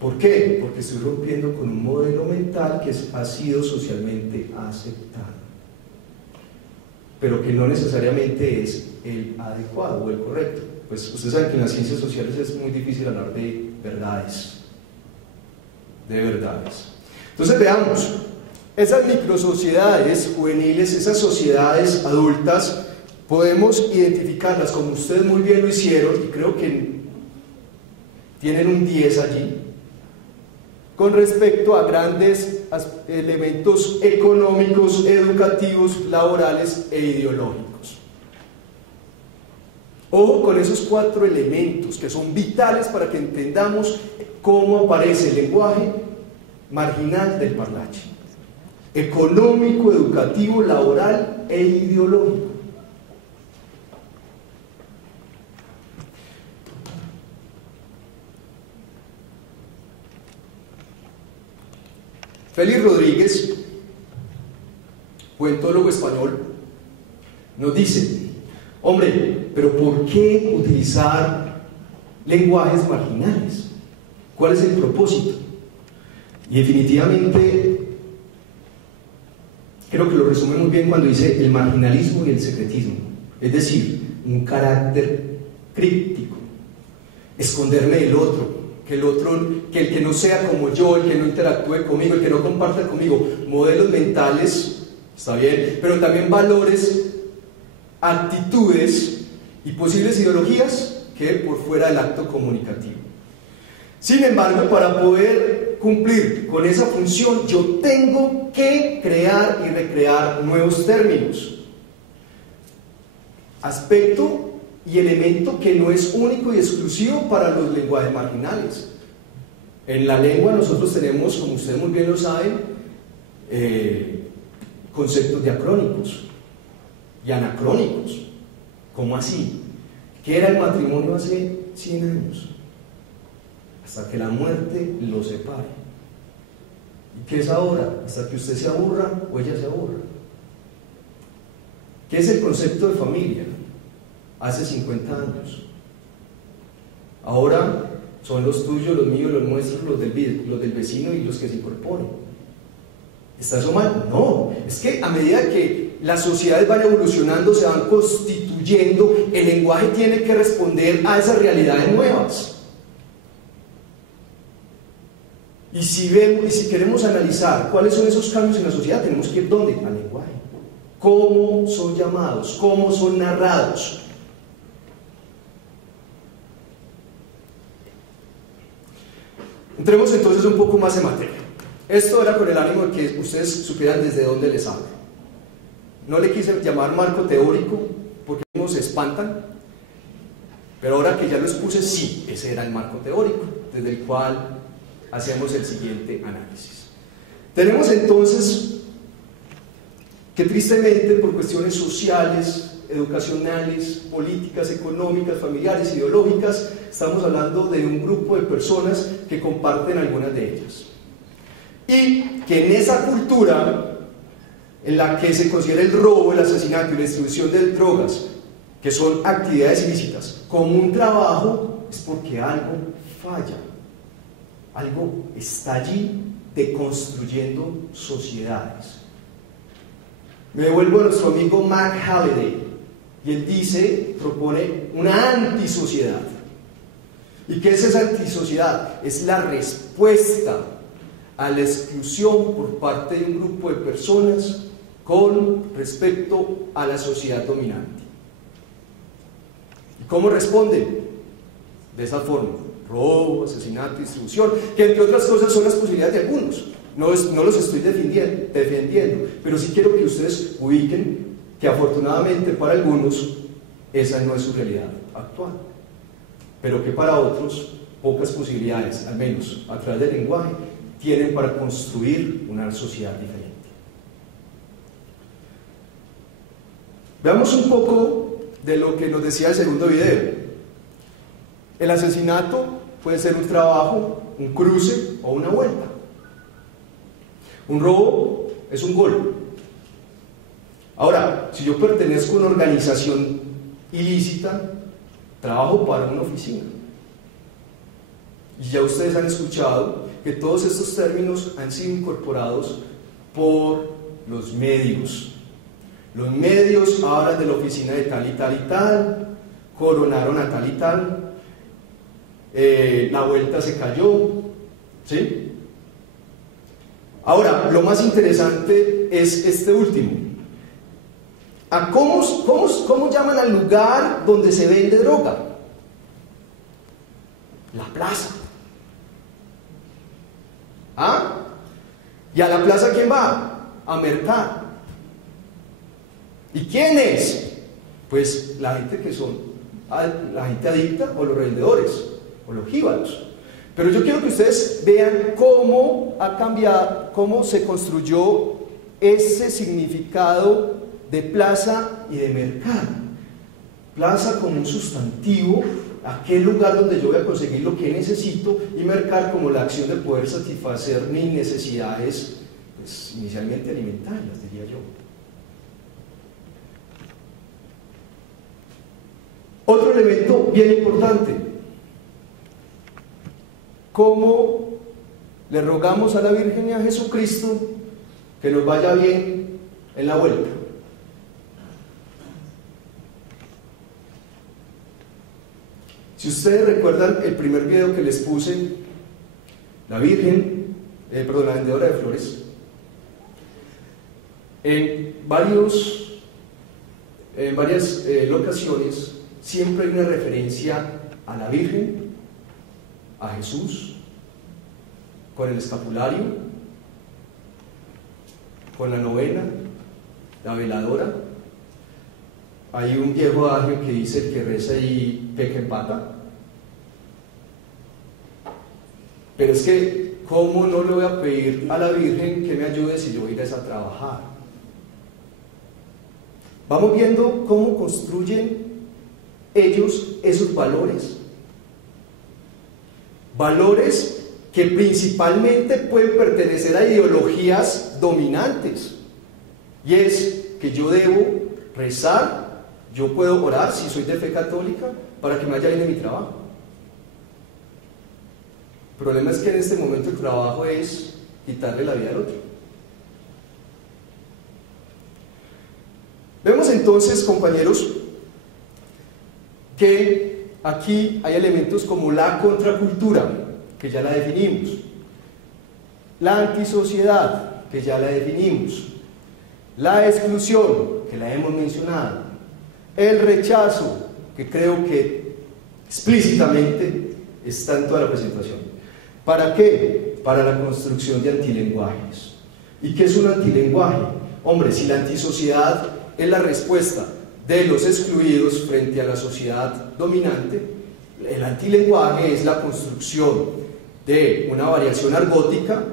¿Por qué? Porque estoy rompiendo con un modelo mental que ha sido socialmente aceptado, pero que no necesariamente es el adecuado o el correcto. Pues ustedes saben que en las ciencias sociales es muy difícil hablar de verdades. Entonces veamos, esas microsociedades juveniles, esas sociedades adultas, podemos identificarlas como ustedes muy bien lo hicieron, y creo que tienen un 10 allí, con respecto a grandes elementos económicos, educativos, laborales e ideológicos. Ojo con esos 4 elementos que son vitales para que entendamos cómo aparece el lenguaje marginal del parlache: económico, educativo, laboral e ideológico. Félix Rodríguez poetólogo español, nos dice: hombre, pero ¿por qué utilizar lenguajes marginales? ¿Cuál es el propósito? Y definitivamente creo que lo resume muy bien cuando dice el marginalismo y el secretismo, es decir, un carácter críptico, esconderme del otro, que el que no sea como yo, el que no interactúe conmigo, el que no comparta conmigo modelos mentales, está bien, pero también valores, actitudes y posibles ideologías que por fuera del acto comunicativo. Sin embargo, para poder cumplir con esa función, yo tengo que crear y recrear nuevos términos, aspecto y elemento que no es único y exclusivo para los lenguajes marginales. En la lengua nosotros tenemos, como ustedes muy bien lo saben, conceptos diacrónicos y anacrónicos. ¿Cómo así? ¿Qué era el matrimonio hace 100 años? Hasta que la muerte lo separe. ¿Y qué es ahora? Hasta que usted se aburra o ella se aburra. ¿Qué es el concepto de familia? Hace 50 años. Ahora son los tuyos, los míos, los nuestros, los del vecino y los que se incorporen. ¿Está eso mal? No, es que a medida que las sociedades van evolucionando, se van constituyendo, el lenguaje tiene que responder a esas realidades nuevas. Y si queremos analizar cuáles son esos cambios en la sociedad, tenemos que ir ¿dónde? Al lenguaje. ¿Cómo son llamados? ¿Cómo son narrados? Entremos entonces un poco más en materia. Esto era con el ánimo de que ustedes supieran desde dónde les hablo. No le quise llamar marco teórico porque nos espantan, pero ahora que ya lo expuse, sí, ese era el marco teórico desde el cual hacemos el siguiente análisis. Tenemos entonces que tristemente por cuestiones sociales, educacionales, políticas, económicas, familiares, ideológicas, estamos hablando de un grupo de personas que comparten algunas de ellas. Y que en esa cultura en la que se considera el robo, el asesinato y la distribución de drogas, que son actividades ilícitas, como un trabajo, es porque algo falla. Algo está allí deconstruyendo sociedades. Me devuelvo a nuestro amigo Mark Halliday, y él propone una antisociedad. ¿Y qué es esa antisociedad? Es la respuesta a la exclusión por parte de un grupo de personas con respecto a la sociedad dominante. ¿Y cómo responde? De esa forma: robo, asesinato, distribución, que entre otras cosas son las posibilidades de algunos. No los estoy defendiendo, pero sí quiero que ustedes ubiquen que afortunadamente para algunos esa no es su realidad actual, pero que para otros pocas posibilidades, al menos a través del lenguaje, tienen para construir una sociedad diferente. Veamos un poco de lo que nos decía el segundo video. El asesinato puede ser un trabajo, un cruce o una vuelta. Un robo es un golpe. Ahora, si yo pertenezco a una organización ilícita, trabajo para una oficina. Y ya ustedes han escuchado que todos estos términos han sido incorporados por los medios. Los medios hablan de la oficina de tal y tal y tal, coronaron a tal y tal, la vuelta se cayó, ¿sí? Ahora, lo más interesante es este último. ¿Cómo llaman al lugar donde se vende droga? La plaza. ¿Ah? ¿Y a la plaza quién va? A mercar. ¿Y quién es? Pues la gente la gente adicta o los vendedores o los jíbaros. Pero yo quiero que ustedes vean cómo ha cambiado, cómo se construyó ese significado de plaza y de mercado. Plaza como un sustantivo, aquel lugar donde yo voy a conseguir lo que necesito, y mercar como la acción de poder satisfacer mis necesidades, pues, inicialmente alimentarias, diría yo. Otro elemento bien importante: ¿cómo le rogamos a la Virgen y a Jesucristo que nos vaya bien en la vuelta? Si ustedes recuerdan el primer video que les puse, la Virgen, la vendedora de flores, en varias locaciones siempre hay una referencia a la Virgen, a Jesús, con el escapulario, con la novena, la veladora. Hay un viejo adagio que dice: el que reza y peca empata. Pero es que, ¿cómo no le voy a pedir a la Virgen que me ayude si yo voy a ir a trabajar? Vamos viendo cómo construyen ellos esos valores. Valores que principalmente pueden pertenecer a ideologías dominantes. Y es que yo debo rezar, yo puedo orar si soy de fe católica para que me vaya bien en mi trabajo. El problema es que en este momento el trabajo es quitarle la vida al otro. Vemos entonces, compañeros, que aquí hay elementos como la contracultura, que ya la definimos, la antisociedad, que ya la definimos, la exclusión, que la hemos mencionado, el rechazo, que creo que explícitamente está en toda la presentación. ¿Para qué? Para la construcción de antilenguajes. ¿Y qué es un antilenguaje? Hombre, si la antisociedad es la respuesta de los excluidos frente a la sociedad dominante, el antilenguaje es la construcción de una variación argótica,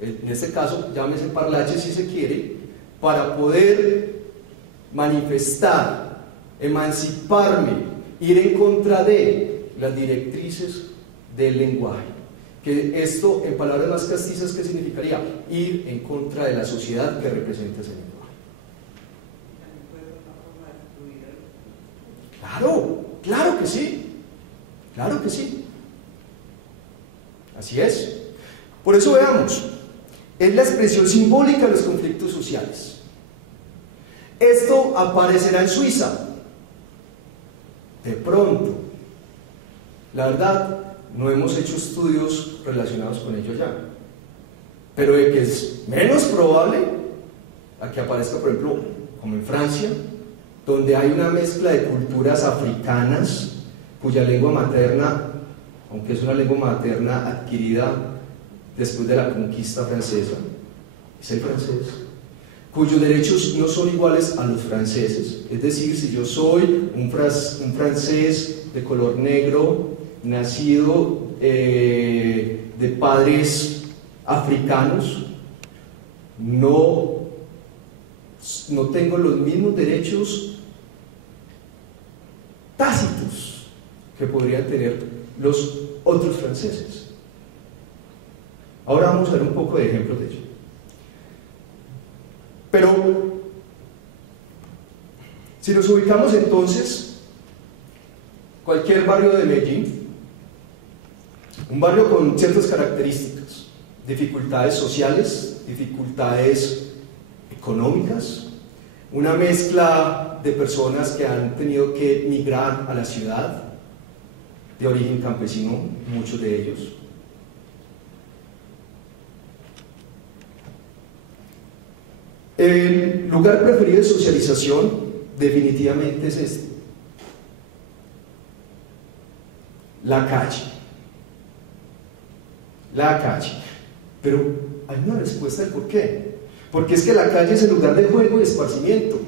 en este caso llámese parlache si se quiere, para poder manifestar, emanciparme, ir en contra de las directrices del lenguaje. Que esto, en palabras más castizas, ¿qué significaría? Ir en contra de la sociedad que representa ese lenguaje. Claro, claro que sí, claro que sí. Así es. Por eso veamos, es la expresión simbólica de los conflictos sociales. Esto aparecerá en Suiza, de pronto. La verdad, no hemos hecho estudios relacionados con ello ya, pero de que es menos probable a que aparezca, por ejemplo, como en Francia, donde hay una mezcla de culturas africanas cuya lengua materna, aunque es una lengua materna adquirida después de la conquista francesa, es el francés, cuyos derechos no son iguales a los franceses. Es decir, si yo soy un francés de color negro, nacido de padres africanos, no tengo los mismos derechos tácitos que podrían tener los otros franceses. Ahora vamos a ver un poco de ejemplos de ello. Pero si nos ubicamos entonces, cualquier barrio de Medellín, un barrio con ciertas características, dificultades sociales, dificultades económicas, una mezcla de personas que han tenido que migrar a la ciudad, de origen campesino, muchos de ellos. El lugar preferido de socialización definitivamente es este: la calle. La calle. Pero hay una respuesta del por qué. Porque es que la calle es el lugar de juego y esparcimiento.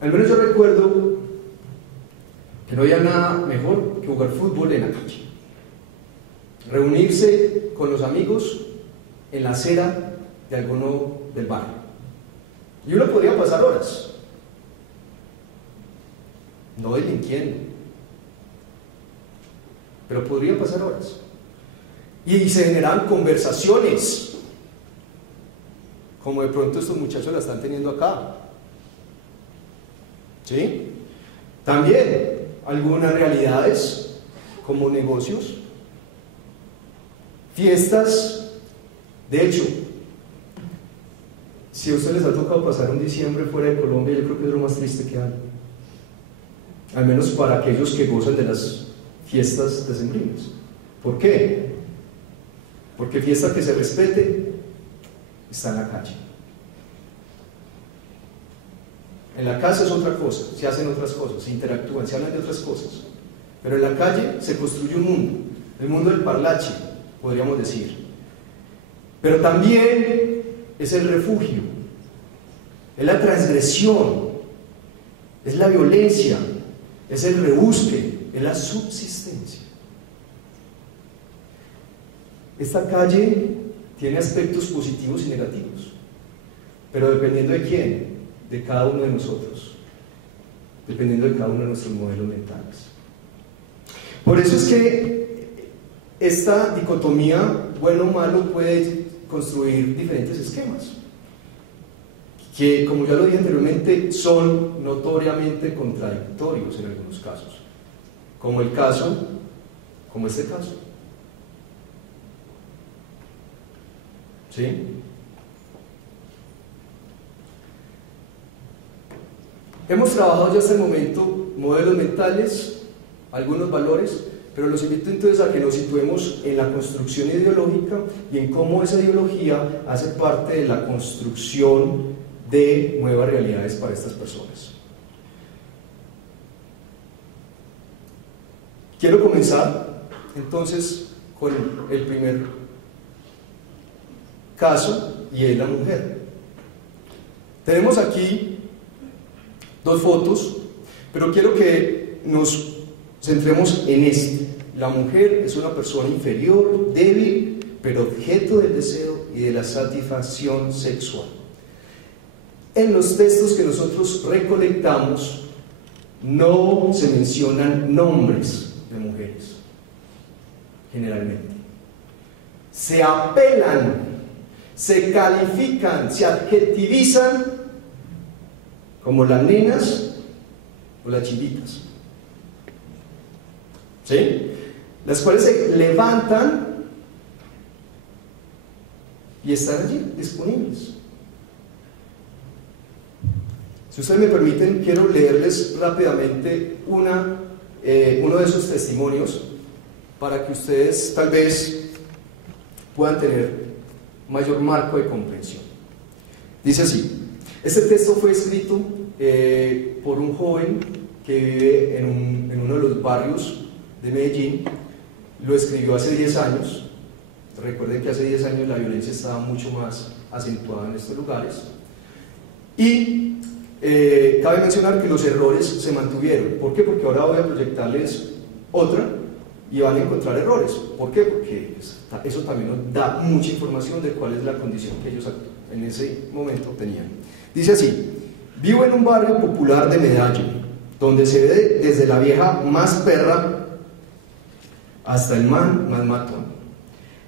Al menos yo recuerdo que no había nada mejor que jugar fútbol en la calle. Reunirse con los amigos en la acera de alguno del barrio. Y uno podría pasar horas, no delinquiendo, pero podría pasar horas. Y se generan conversaciones, como de pronto estos muchachos la están teniendo acá. ¿Sí? También algunas realidades como negocios, fiestas. De hecho, si a ustedes les ha tocado pasar un diciembre fuera de Colombia, yo creo que es lo más triste que hay. Al menos para aquellos que gozan de las fiestas decembrinas. ¿Por qué? Porque fiesta que se respete está en la calle. En la casa es otra cosa, se hacen otras cosas, se interactúan, se hablan de otras cosas. Pero en la calle se construye un mundo, el mundo del parlache, podríamos decir. Pero también es el refugio, es la transgresión, es la violencia, es el rebusque, es la subsistencia. Esta calle tiene aspectos positivos y negativos, pero dependiendo de quién, de cada uno de nosotros, dependiendo de cada uno de nuestros modelos mentales. Por eso es que esta dicotomía bueno o malo puede construir diferentes esquemas, que, como ya lo dije anteriormente, son notoriamente contradictorios en algunos casos, como este caso. ¿Sí? Hemos trabajado ya hasta el momento modelos mentales, algunos valores, pero los invito entonces a que nos situemos en la construcción ideológica y en cómo esa ideología hace parte de la construcción de nuevas realidades para estas personas. Quiero comenzar entonces con el primer caso, y es la mujer. Tenemos aquí dos fotos, pero quiero que nos centremos en este. La mujer es una persona inferior, débil, pero objeto del deseo y de la satisfacción sexual. En los textos que nosotros recolectamos no se mencionan nombres de mujeres, generalmente. Se apelan, se califican, se adjetivizan como las nenas o las chivitas, ¿sí? Las cuales se levantan y están allí disponibles. Si ustedes me permiten, quiero leerles rápidamente uno de esos testimonios para que ustedes tal vez puedan tener mayor marco de comprensión. Dice así: este texto fue escrito por un joven que vive en uno de los barrios de Medellín. Lo escribió hace 10 años. Recuerden que hace 10 años la violencia estaba mucho más acentuada en estos lugares. Y cabe mencionar que los errores se mantuvieron. ¿Por qué? Porque ahora voy a proyectarles otra y van a encontrar errores. ¿Por qué? Porque eso también nos da mucha información de cuál es la condición que ellos en ese momento tenían. Dice así: vivo en un barrio popular de Medellín, donde se ve desde la vieja más perra hasta el man más matón.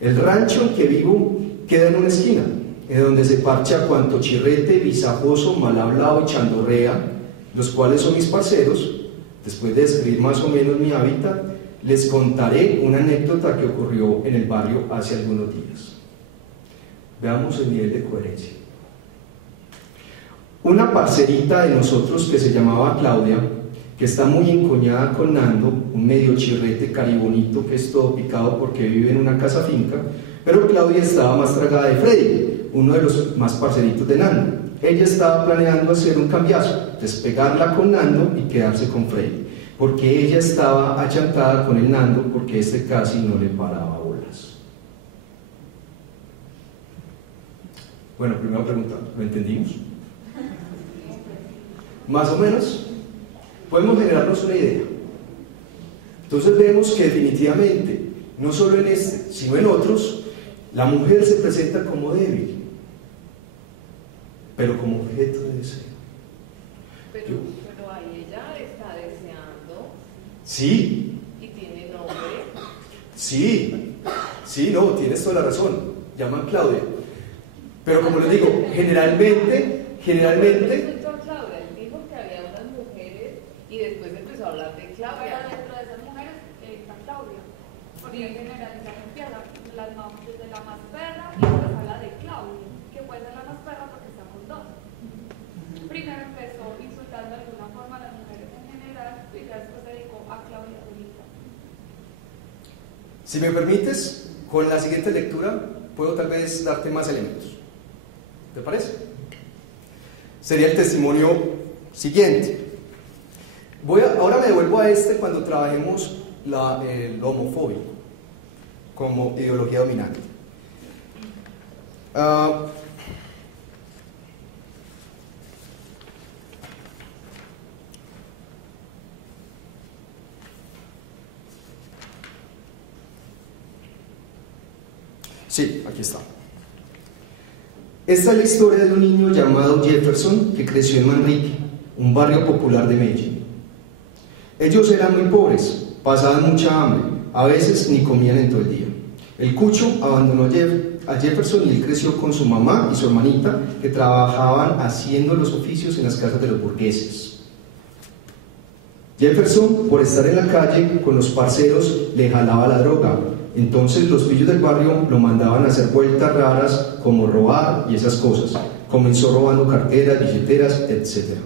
El rancho en que vivo queda en una esquina, en donde se parcha cuanto chirrete, visajoso, mal hablado y chandorrea, los cuales son mis parceros. Después de describir más o menos mi hábitat, les contaré una anécdota que ocurrió en el barrio hace algunos días. Veamos el nivel de coherencia. Una parcerita de nosotros que se llamaba Claudia, que está muy encoñada con Nando, un medio chirrete caribonito que es todo picado porque vive en una casa finca, pero Claudia estaba más tragada de Freddy, uno de los más parceritos de Nando. Ella estaba planeando hacer un cambiazo, despegarla con Nando y quedarse con Freddy, porque ella estaba achantada con el Nando porque este casi no le paraba bolas. Bueno, primera pregunta, ¿lo entendimos? Más o menos. Podemos generarnos una idea. Entonces vemos que definitivamente, no solo en este, sino en otros, la mujer se presenta como débil, pero como objeto de deseo. Pero ahí ella está deseando. Sí. ¿Y tiene nombre? Sí, no, tienes toda la razón. Llaman Claudia. Pero como les digo, generalmente y después empezó a hablar de Pero Claudia. dentro de esas mujeres está Claudia. Porque en generalización empieza desde la más perra y después habla de Claudia, que puede ser la más perra porque está con dos. Primero empezó insultando de alguna forma a las mujeres en general y después se dedicó a Claudia Bonita. Si me permites, con la siguiente lectura puedo tal vez darte más elementos. ¿Te parece? Sería el testimonio siguiente. Ahora me devuelvo a cuando trabajemos lo homofóbico como ideología dominante. Sí, aquí está. Esta es la historia de un niño llamado Jefferson que creció en Manrique, un barrio popular de Medellín. Ellos eran muy pobres, pasaban mucha hambre, a veces ni comían en todo el día. El cucho abandonó a Jefferson y él creció con su mamá y su hermanita que trabajaban haciendo los oficios en las casas de los burgueses. Jefferson, por estar en la calle con los parceros, le jalaba la droga. Entonces los pillos del barrio lo mandaban a hacer vueltas raras como robar y esas cosas. Comenzó robando carteras, billeteras, etc.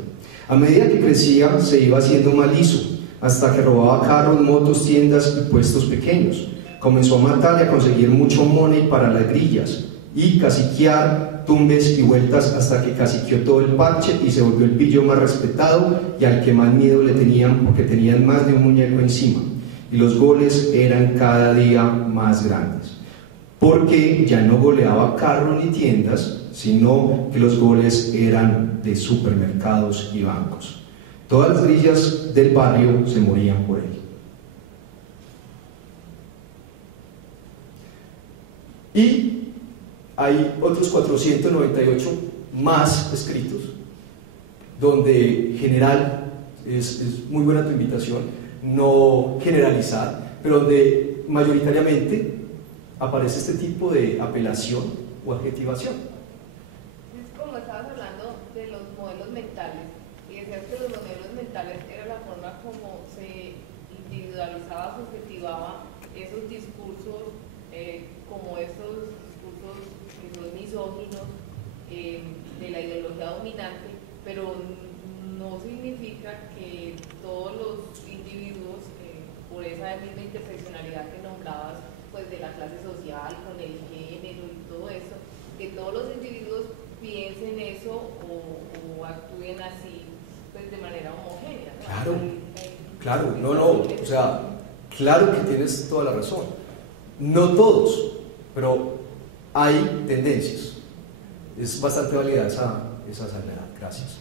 A medida que crecía se iba haciendo más liso, hasta que robaba carros, motos, tiendas y puestos pequeños. Comenzó a matar y a conseguir mucho money para las grillas y caciquear tumbes y vueltas hasta que caciqueó todo el parche y se volvió el pillo más respetado y al que más miedo le tenían porque tenían más de un muñeco encima. Y los goles eran cada día más grandes, porque ya no goleaba carros ni tiendas, sino que los goles eran de supermercados y bancos. Todas las grillas del barrio se morían por él. Y hay otros 498 más escritos, donde en general es muy buena tu invitación, no generalizar, pero donde mayoritariamente aparece este tipo de apelación o adjetivación. Es como estabas hablando de los modelos mentales, y decías que los modelos mentales era la forma como se individualizaba, subjetivaba esos discursos, como esos discursos que son misóginos de la ideología dominante, pero no significa que todos los individuos, por esa misma interseccionalidad que nombrabas, pues de la clase social, con el género y todo eso, que todos los individuos piensen eso o actúen así, pues de manera homogénea, ¿no? Claro, o sea, claro que tienes toda la razón. No todos, pero hay tendencias. Es bastante válida esa salvedad. Gracias.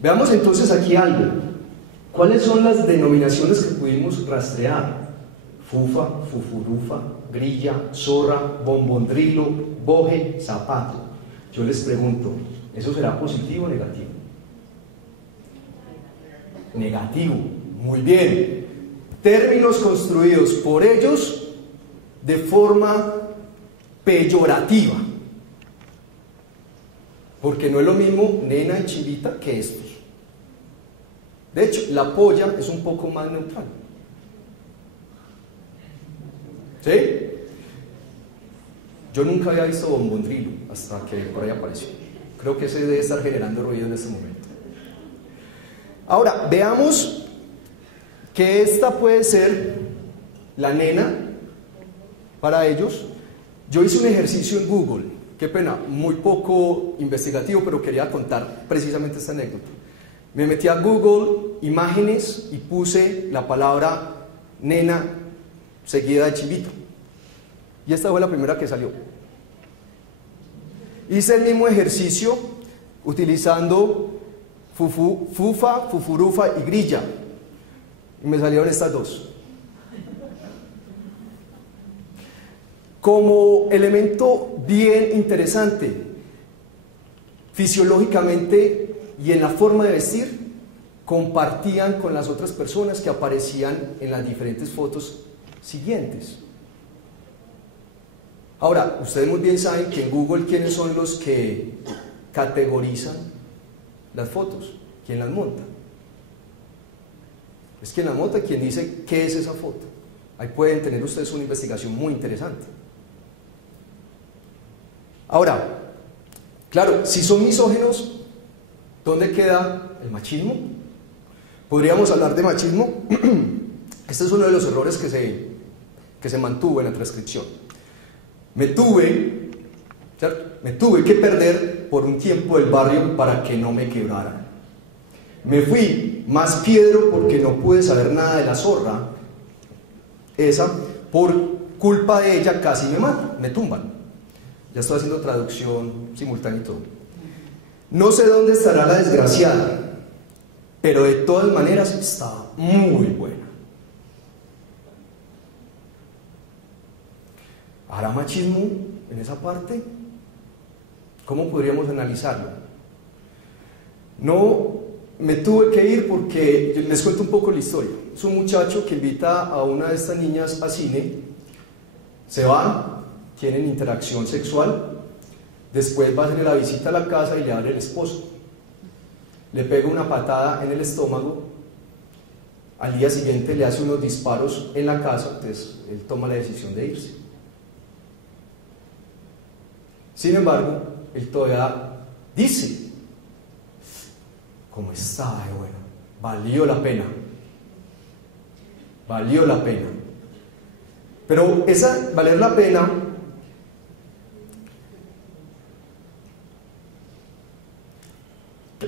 Veamos entonces aquí algo. ¿Cuáles son las denominaciones que pudimos rastrear? Fufa, fufurufa, grilla, zorra, bombondrilo, boje, zapato. Yo les pregunto, ¿eso será positivo o negativo? Negativo. Muy bien. Términos construidos por ellos de forma peyorativa. Porque no es lo mismo nena y chivita que estos. De hecho, la polla es un poco más neutral. ¿Sí? Yo nunca había visto bombondrilo hasta que por ahí apareció. Creo que ese debe estar generando ruido en este momento. Ahora, veamos que esta puede ser la nena para ellos. Yo hice un ejercicio en Google. Qué pena, muy poco investigativo, pero quería contar precisamente esta anécdota. Me metí a Google Imágenes y puse la palabra nena seguida de chivito. Y esta fue la primera que salió. Hice el mismo ejercicio utilizando fufa, fufurufa y grilla. Y me salieron estas dos. Como elemento bien interesante, fisiológicamente y en la forma de vestir, compartían con las otras personas que aparecían en las diferentes fotos siguientes. Ahora, ustedes muy bien saben que en Google, ¿quiénes son los que categorizan las fotos? ¿Quién las monta? Es quien la monta, quien dice qué es esa foto. Ahí pueden tener ustedes una investigación muy interesante. Ahora, claro, si son misóginos, ¿dónde queda el machismo? Podríamos hablar de machismo. Este es uno de los errores que se mantuvo en la transcripción. Me tuve que perder por un tiempo del barrio para que no me quebraran. Me fui más piedro porque no pude saber nada de la zorra. Esa, por culpa de ella casi me matan, me tumban. Ya estoy haciendo traducción simultánea y todo. No sé dónde estará la desgraciada, pero de todas maneras está muy buena. ¿Hará machismo en esa parte? ¿Cómo podríamos analizarlo? No me tuve que ir porque les cuento un poco la historia. Es un muchacho que invita a una de estas niñas a cine, se van, tienen interacción sexual, después va a hacerle la visita a la casa y le abre el esposo. Le pega una patada en el estómago, al día siguiente le hace unos disparos en la casa, entonces él toma la decisión de irse. Sin embargo, él todavía dice, ¿cómo está de bueno? Valió la pena. Valió la pena. Pero esa valer la pena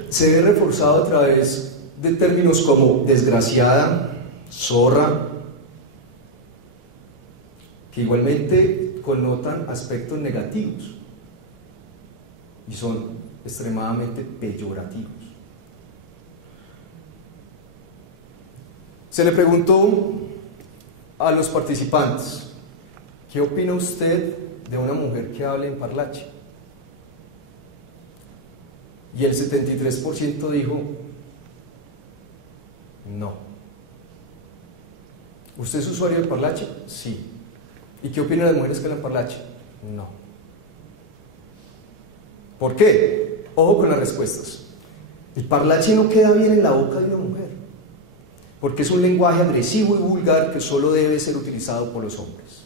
se ve reforzado a través de términos como desgraciada, zorra, que igualmente connotan aspectos negativos y son extremadamente peyorativos. Se le preguntó a los participantes, ¿qué opina usted de una mujer que hable en parlache? Y el 73% dijo, no. ¿Usted es usuario del parlache? Sí. ¿Y qué opina de las mujeres que hablan parlache? No. ¿Por qué? Ojo con las respuestas. El parlache no queda bien en la boca de una mujer, porque es un lenguaje agresivo y vulgar que solo debe ser utilizado por los hombres.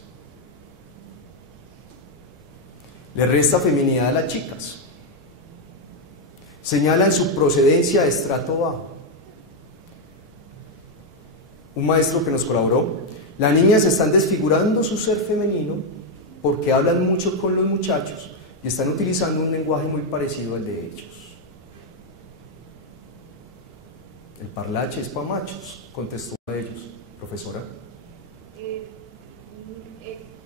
Le resta feminidad a las chicas. Señalan su procedencia de estrato bajo. Un maestro que nos colaboró, las niñas están desfigurando su ser femenino porque hablan mucho con los muchachos y están utilizando un lenguaje muy parecido al de ellos. El parlache es para machos, contestó a ellos. Profesora.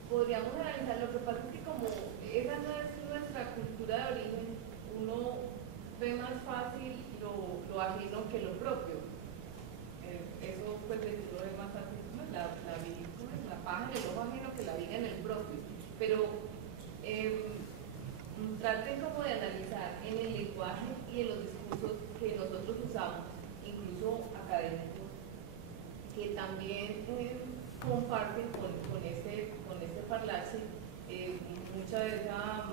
Podríamos analizar, lo que pasa es que como esa no es nuestra cultura de origen, uno ve más fácil lo ajeno que lo propio. Eso pues uno ve más fácil la paja en el ojo ajeno que la viga en el propio. Pero traten como de analizar en el lenguaje y en los discursos que nosotros usamos, incluso académicos, que también comparten con este parlache mucha de esa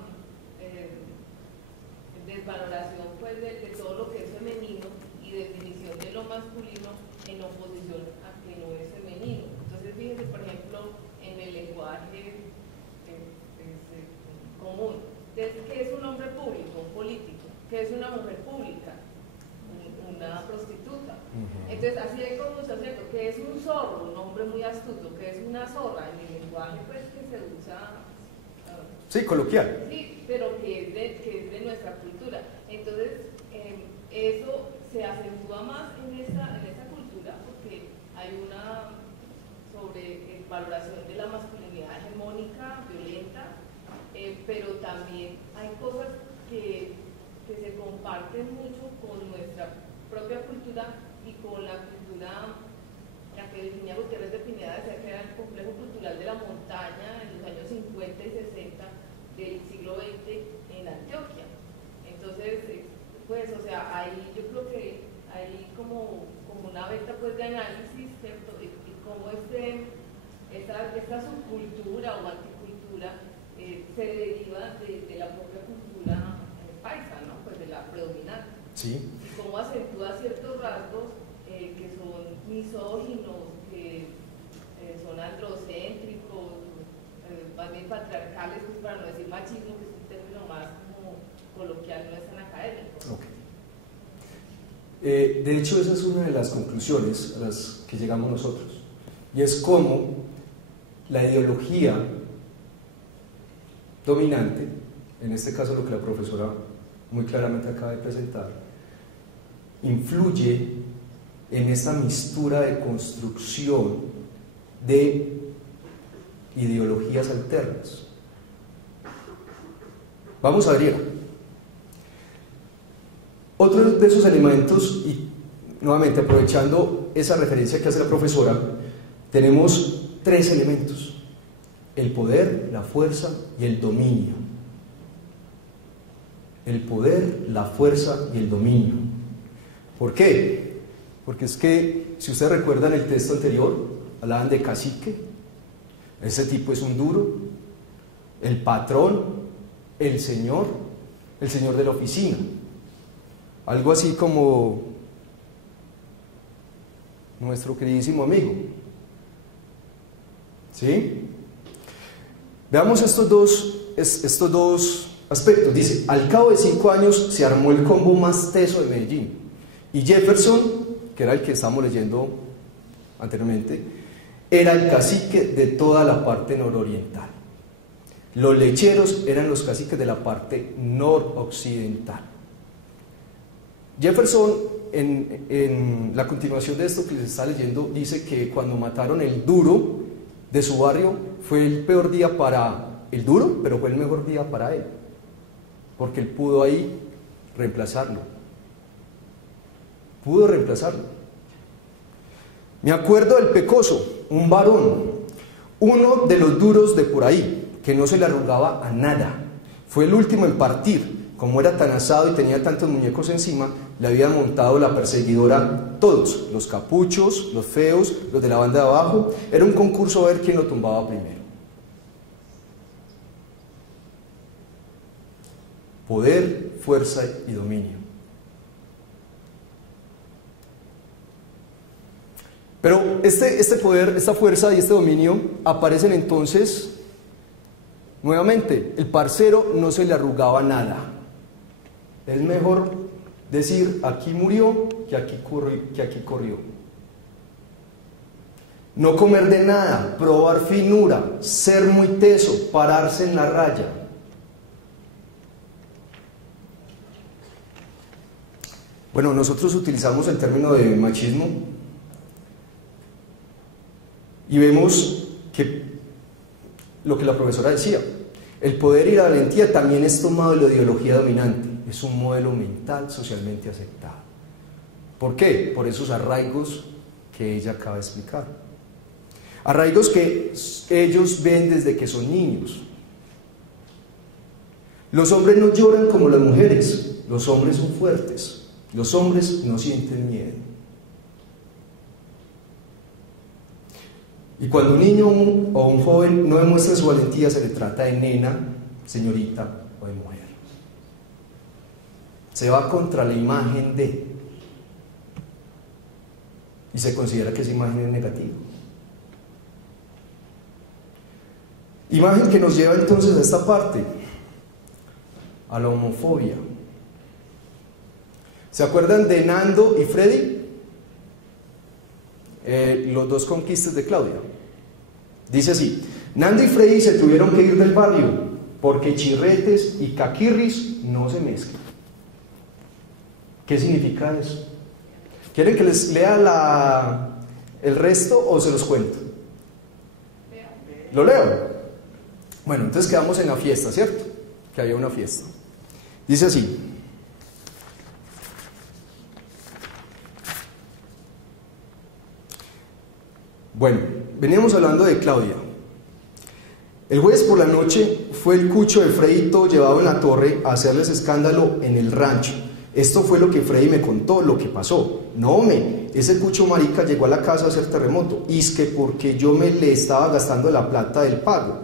desvaloración pues, de todo lo que es femenino y definición de lo masculino en oposición a que no es femenino. Entonces, fíjense, por ejemplo, en el lenguaje común, ¿qué es un hombre público, un político? ¿Qué es una mujer pública? Una prostituta. Entonces, así hay como mucho cierto, que es un zorro, un hombre muy astuto, que es una zorra, en el lenguaje pues que se usa. Sí, coloquial. Sí, pero que es de nuestra cultura. Entonces, eso se acentúa más en esa cultura porque hay una valoración de la masculinidad hegemónica, violenta, pero también hay cosas que se comparten mucho con nuestra propia cultura y con la cultura, la que Virginia Gutiérrez de Pineda decía que era el complejo cultural de la montaña en los años 50 y 60 del siglo XX en Antioquia. Entonces, pues, o sea, ahí yo creo que hay como una venta pues de análisis, ¿cierto? Y cómo esta subcultura o anticultura se deriva de la propia cultura paisa, ¿no? Pues de la predominante. Sí. Y cómo acentúa ciertos rasgos que son misóginos, que son androcéntricos, más bien patriarcales, pues para no decir machismo, que es un término más como coloquial, no es tan académico. Okay. De hecho, esa es una de las conclusiones a las que llegamos nosotros, y es cómo la ideología dominante, en este caso lo que la profesora muy claramente acaba de presentar, influye en esta mistura de construcción de ideologías alternas. Vamos a abrir. Otro de esos elementos, y nuevamente aprovechando esa referencia que hace la profesora, tenemos 3 elementos: el poder, la fuerza y el dominio. El poder, la fuerza y el dominio. ¿Por qué? Porque es que, si ustedes recuerdan el texto anterior, hablaban de cacique. Ese tipo es un duro, el patrón, el señor de la oficina. Algo así como nuestro queridísimo amigo. ¿Sí? Veamos estos dos aspectos. Dice, al cabo de 5 años se armó el combo más teso de Medellín. Y Jefferson, que era el que estábamos leyendo anteriormente, era el cacique de toda la parte nororiental. Los lecheros eran los caciques de la parte noroccidental. Jefferson, en la continuación de esto que les está leyendo, dice que cuando mataron el duro de su barrio, fue el peor día para el duro, pero fue el mejor día para él, porque él pudo ahí reemplazarlo. Pudo reemplazarlo. Me acuerdo del Pecoso, un varón, uno de los duros de por ahí, que no se le arrugaba a nada. Fue el último en partir. Como era tan asado y tenía tantos muñecos encima, le habían montado la perseguidora todos, los capuchos, los feos, los de la banda de abajo. Era un concurso a ver quién lo tumbaba primero. Poder, fuerza y dominio. Pero este poder, esta fuerza y este dominio aparecen entonces nuevamente. El parcero no se le arrugaba nada. Es mejor decir aquí murió que aquí corrió. No comer de nada, probar finura, ser muy teso, pararse en la raya. Bueno, nosotros utilizamos el término de machismo y vemos que lo que la profesora decía, el poder y la valentía también es tomado de la ideología dominante, es un modelo mental socialmente aceptado. ¿Por qué? Por esos arraigos que ella acaba de explicar. Arraigos que ellos ven desde que son niños. Los hombres no lloran como las mujeres, los hombres son fuertes, los hombres no sienten miedo. Y cuando un niño o un joven no demuestra su valentía, se le trata de nena, señorita o de mujer. Se va contra la imagen de, y se considera que esa imagen es negativa. Imagen que nos lleva entonces a esta parte, a la homofobia. ¿Se acuerdan de Nando y Freddy? Los dos conquistas de Claudia. Dice así: Nando y Freddy se tuvieron que ir del barrio porque chirretes y caquirris no se mezclan. ¿Qué significa eso? ¿Quieren que les lea el resto o se los cuento? ¿Lo leo? Bueno, entonces quedamos en la fiesta, ¿cierto? Que había una fiesta. Dice así: bueno, veníamos hablando de Claudia. El jueves por la noche fue el cucho de Fredito llevado en la torre a hacerles escándalo en el rancho. Esto fue lo que Freddy me contó, lo que pasó. No, ese cucho marica llegó a la casa a hacer terremoto. Y es que porque yo le estaba gastando la plata del pago.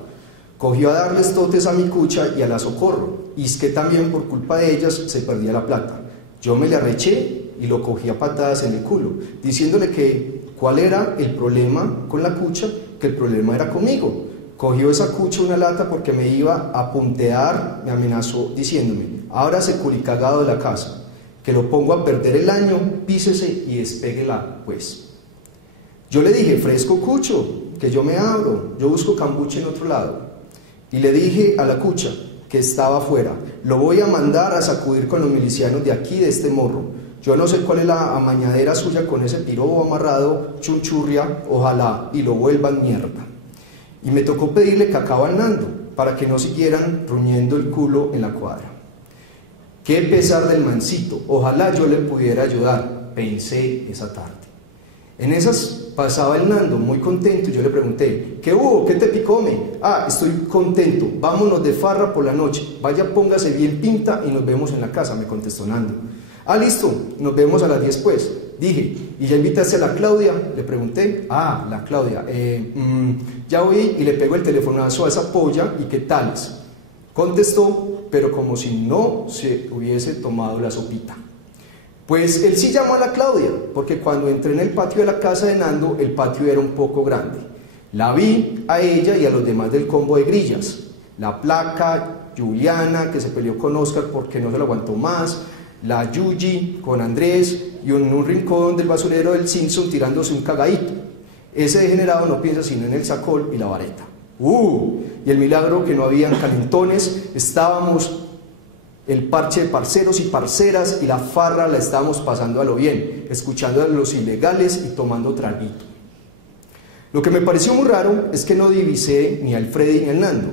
Cogió a darles totes a mi cucha y a la Socorro. Y es que también por culpa de ellas se perdía la plata. Yo me le arreché y lo cogí a patadas en el culo, diciéndole que cuál era el problema con la cucha, que el problema era conmigo. Cogió esa cucha una lata porque me iba a puntear, me amenazó diciéndome: ábrase culicagado de la casa, que lo pongo a perder el año, písese y despéguela pues. Yo le dije: fresco cucho, que yo me abro, yo busco cambuche en otro lado. Y le dije a la cucha, que estaba afuera: lo voy a mandar a sacudir con los milicianos de aquí, de este morro. Yo no sé cuál es la amañadera suya con ese pirobo amarrado, chunchurria, ojalá y lo vuelvan mierda. Y me tocó pedirle cacao al Nando, para que no siguieran ruñendo el culo en la cuadra. Qué pesar del mancito, ojalá yo le pudiera ayudar, pensé esa tarde. En esas pasaba el Nando, muy contento, y yo le pregunté: ¿qué hubo? ¿Qué te picome? Ah, estoy contento, vámonos de farra por la noche, vaya, póngase bien pinta y nos vemos en la casa, me contestó Nando. Ah, listo, nos vemos a las 10 pues. Dije: ¿y ya invitaste a la Claudia? Le pregunté. Ah, la Claudia, ya voy y le pego el telefonazo a esa polla y qué tales. Contestó, pero como si no se hubiese tomado la sopita. Pues él sí llamó a la Claudia, porque cuando entré en el patio de la casa de Nando, el patio era un poco grande. La vi a ella y a los demás del combo de grillas. La Placa, Juliana, que se peleó con Oscar porque no se lo aguantó más, la Yuyi con Andrés, y en un rincón del basurero del Simpson tirándose un cagadito. Ese degenerado no piensa sino en el sacol y la vareta. Y el milagro que no habían calentones, estábamos el parche de parceros y parceras, y la farra la estábamos pasando a lo bien, escuchando a los ilegales y tomando traguito. Lo que me pareció muy raro es que no divisé ni al Freddy ni al Nando.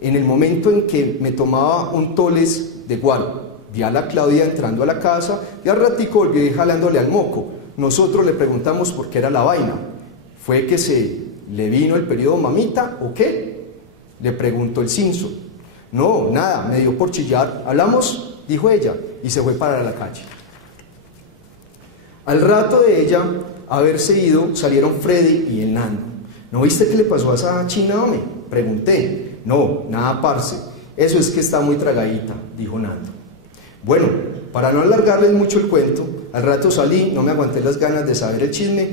En el momento en que me tomaba un toles de guaro, vi a la Claudia entrando a la casa y al ratico volví jalándole al moco. Nosotros le preguntamos por qué era la vaina. ¿Fue que se le vino el periodo mamita o qué? Le preguntó el Simpson. No, nada, me dio por chillar. Hablamos, dijo ella, y se fue para la calle. Al rato de ella haberse ido, salieron Freddy y el Nando. ¿No viste qué le pasó a esa china, hombre? Pregunté. No, nada, parce. Eso es que está muy tragadita, dijo Nando. Bueno, para no alargarles mucho el cuento, al rato salí, no me aguanté las ganas de saber el chisme,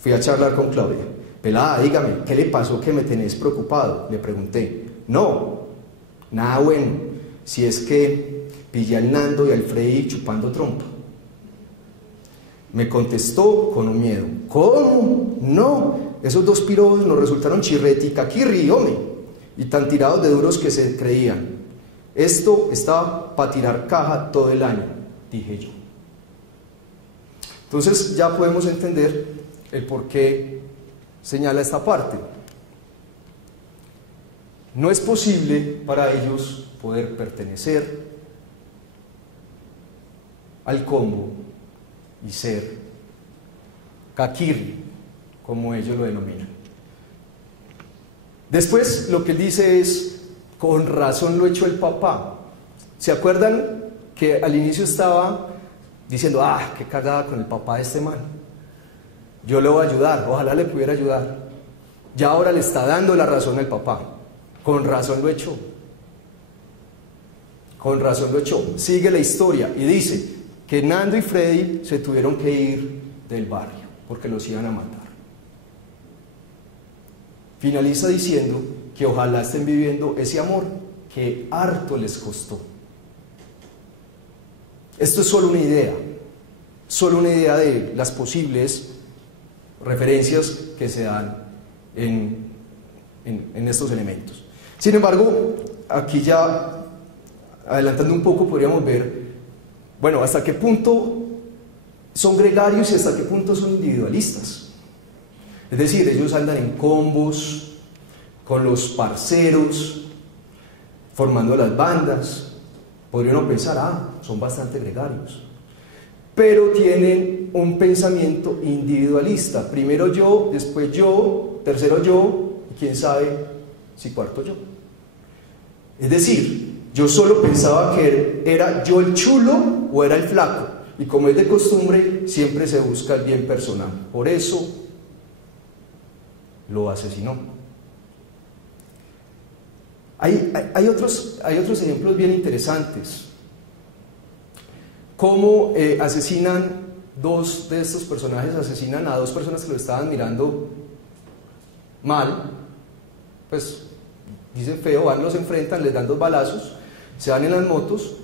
fui a charlar con Claudia. Pelada, dígame, ¿qué le pasó que me tenés preocupado? Le pregunté. No, nada bueno, si es que pillé al Nando y al Freddy chupando trompa. Me contestó con un miedo. ¿Cómo? No, esos dos pirobos nos resultaron chirreti y caquirri, hombre, y tan tirados de duros que se creían. Esto estaba para tirar caja todo el año, dije yo. Entonces ya podemos entender el por qué señala esta parte. No es posible para ellos poder pertenecer al combo y ser caquirri, como ellos lo denominan. Después lo que él dice es: con razón lo echó el papá. ¿Se acuerdan que al inicio estaba diciendo: ah, qué cagada con el papá de este man? Yo le voy a ayudar, ojalá le pudiera ayudar. Ya ahora le está dando la razón al papá. Con razón lo echó. Con razón lo echó. Sigue la historia y dice que Nando y Freddy se tuvieron que ir del barrio porque los iban a matar. Finaliza diciendo que ojalá estén viviendo ese amor que harto les costó. Esto es solo una idea de las posibles referencias que se dan en estos elementos. Sin embargo, aquí ya adelantando un poco podríamos ver, bueno, hasta qué punto son gregarios y hasta qué punto son individualistas. Es decir, ellos andan en combos con los parceros, formando las bandas. Podría uno pensar, son bastante gregarios, pero tienen un pensamiento individualista. Primero yo, después yo, tercero yo, y quién sabe si cuarto yo. Es decir, yo solo pensaba que era yo el chulo o era el flaco, y como es de costumbre, siempre se busca el bien personal. Por eso lo asesinó. Hay otros ejemplos bien interesantes. Cómo asesinan dos de estos personajes asesinan a dos personas que lo estaban mirando mal, pues dicen feo, van, los enfrentan, les dan 2 balazos, se van en las motos,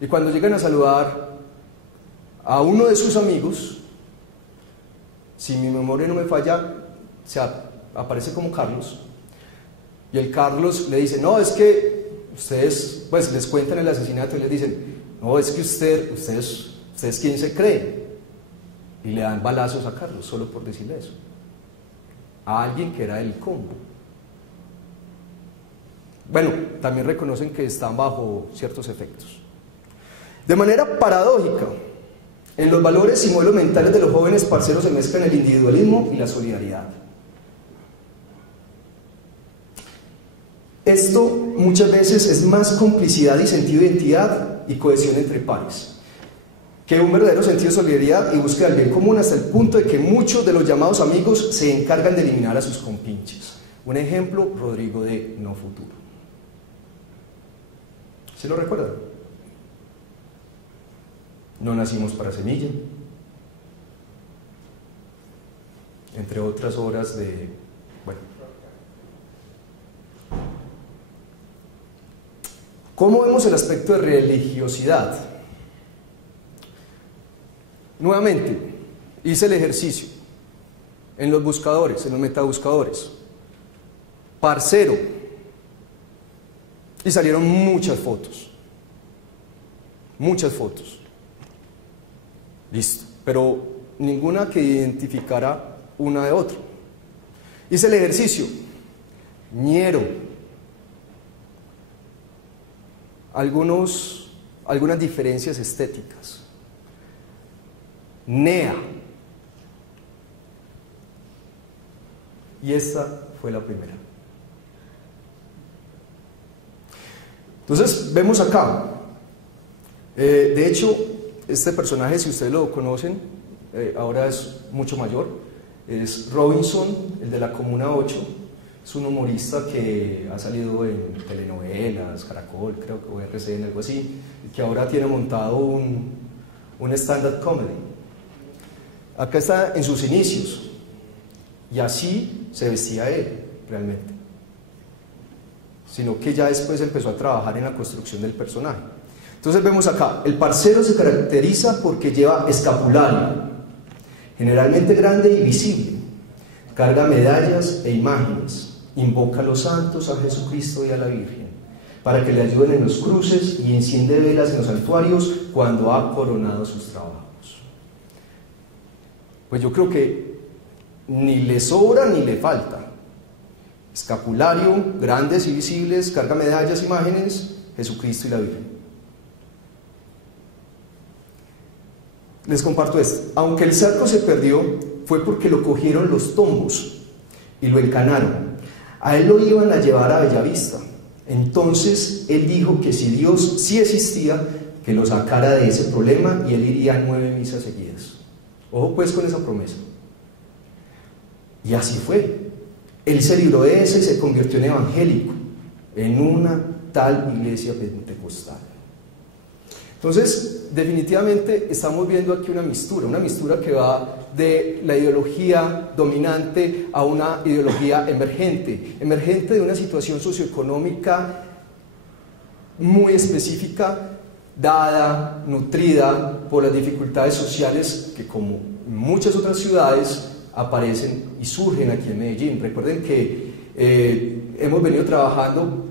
y cuando llegan a saludar a uno de sus amigos, si mi memoria no me falla, aparece como Carlos, y el Carlos le dice, no, es que ustedes, pues les cuentan el asesinato y les dicen, no, es que ustedes ¿quién se cree? Y le dan balazos a Carlos, solo por decirle eso, a alguien que era el combo. Bueno, también reconocen que están bajo ciertos efectos. De manera paradójica, en los valores y modelos mentales de los jóvenes parceros se mezclan el individualismo y la solidaridad. Esto muchas veces es más complicidad y sentido de identidad y cohesión entre pares que un verdadero sentido de solidaridad y búsqueda del bien común, hasta el punto de que muchos de los llamados amigos se encargan de eliminar a sus compinches. Un ejemplo, Rodrigo de No Futuro. ¿Sí lo recuerdan? No nacimos para semilla, entre otras obras de... Bueno. ¿Cómo vemos el aspecto de religiosidad? Nuevamente, hice el ejercicio en los buscadores, en los metabuscadores, parcero, y salieron muchas fotos, listo, pero ninguna que identificara una de otra. Hice el ejercicio, ñero, algunas diferencias estéticas, nea, y esta fue la primera. Entonces vemos acá, de hecho este personaje, si ustedes lo conocen, ahora es mucho mayor, es Robinson, el de la Comuna 8, es un humorista que ha salido en telenovelas, Caracol, creo que, o RCN, algo así, y que ahora tiene montado un stand-up comedy. Acá está en sus inicios, y así se vestía él, realmente. Sino que ya después empezó a trabajar en la construcción del personaje. Entonces vemos acá, el parcero se caracteriza porque lleva escapulario, generalmente grande y visible, carga medallas e imágenes, invoca a los santos, a Jesucristo y a la Virgen, para que le ayuden en los cruces y enciende velas en los santuarios cuando ha coronado sus trabajos. Pues yo creo que ni le sobra ni le falta. Escapulario, grandes y visibles, carga medallas, imágenes, Jesucristo y la Virgen. Les comparto esto. Aunque el cerco se perdió, fue porque lo cogieron los tombos y lo encanaron. A él lo iban a llevar a Bellavista. Entonces él dijo que si Dios sí existía, que lo sacara de ese problema y él iría a 9 misas seguidas. Ojo pues con esa promesa. Y así fue. Él se libró de ese y se convirtió en evangélico, en una tal iglesia pentecostal. Entonces, definitivamente estamos viendo aquí una mistura que va de la ideología dominante a una ideología emergente de una situación socioeconómica muy específica, dada, nutrida por las dificultades sociales que, como en muchas otras ciudades, aparecen y surgen aquí en Medellín. Recuerden que hemos venido trabajando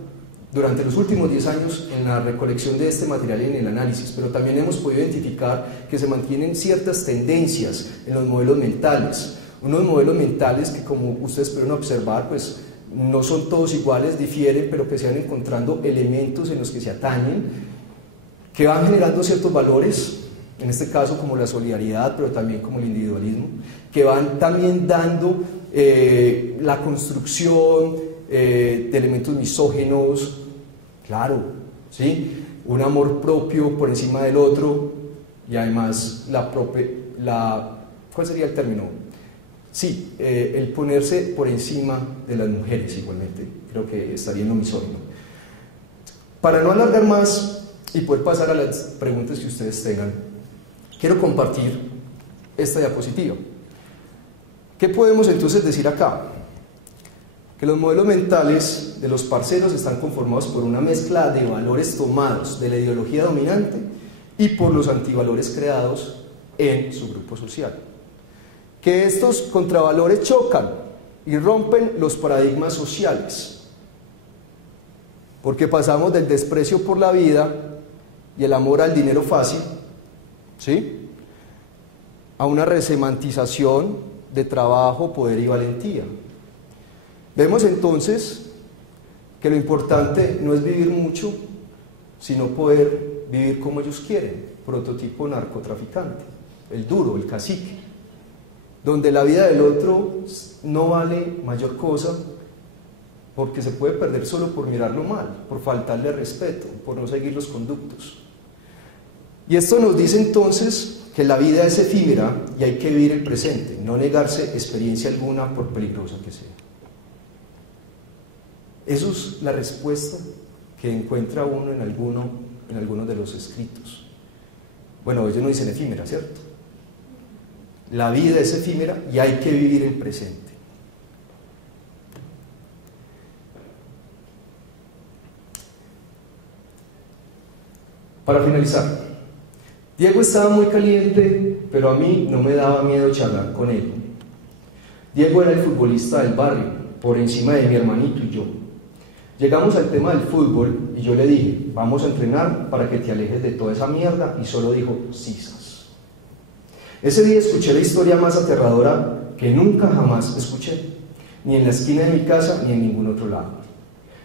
durante los últimos 10 años en la recolección de este material y en el análisis, pero también hemos podido identificar que se mantienen ciertas tendencias en los modelos mentales, unos modelos mentales que, como ustedes pudieron observar, pues no son todos iguales, difieren, pero que se van encontrando elementos en los que se atañen, que van generando ciertos valores, en este caso como la solidaridad, pero también como el individualismo, que van también dando la construcción de elementos misóginos, claro, ¿sí? Un amor propio por encima del otro, y además ¿cuál sería el término? Sí, el ponerse por encima de las mujeres igualmente, creo que estaría en lo misógino. Para no alargar más y poder pasar a las preguntas que ustedes tengan, quiero compartir esta diapositiva. ¿Qué podemos entonces decir acá? Que los modelos mentales de los parceros están conformados por una mezcla de valores tomados de la ideología dominante y por los antivalores creados en su grupo social. Que estos contravalores chocan y rompen los paradigmas sociales, porque pasamos del desprecio por la vida y el amor al dinero fácil, ¿sí?, a una resemantización de trabajo, poder y valentía. Vemos entonces que lo importante no es vivir mucho, sino poder vivir como ellos quieren, prototipo narcotraficante, el duro, el cacique, donde la vida del otro no vale mayor cosa porque se puede perder solo por mirarlo mal, por faltarle respeto, por no seguir los conductos. Y esto nos dice entonces que la vida es efímera y hay que vivir el presente, no negarse experiencia alguna por peligrosa que sea. Eso es la respuesta que encuentra uno en algunos de los escritos. Bueno, ellos no dicen efímera, ¿cierto? La vida es efímera y hay que vivir el presente. Para finalizar, Diego estaba muy caliente, pero a mí no me daba miedo charlar con él. Diego era el futbolista del barrio, por encima de mi hermanito y yo. Llegamos al tema del fútbol y yo le dije, vamos a entrenar para que te alejes de toda esa mierda, y solo dijo, sisas. Ese día escuché la historia más aterradora que nunca jamás escuché, ni en la esquina de mi casa ni en ningún otro lado.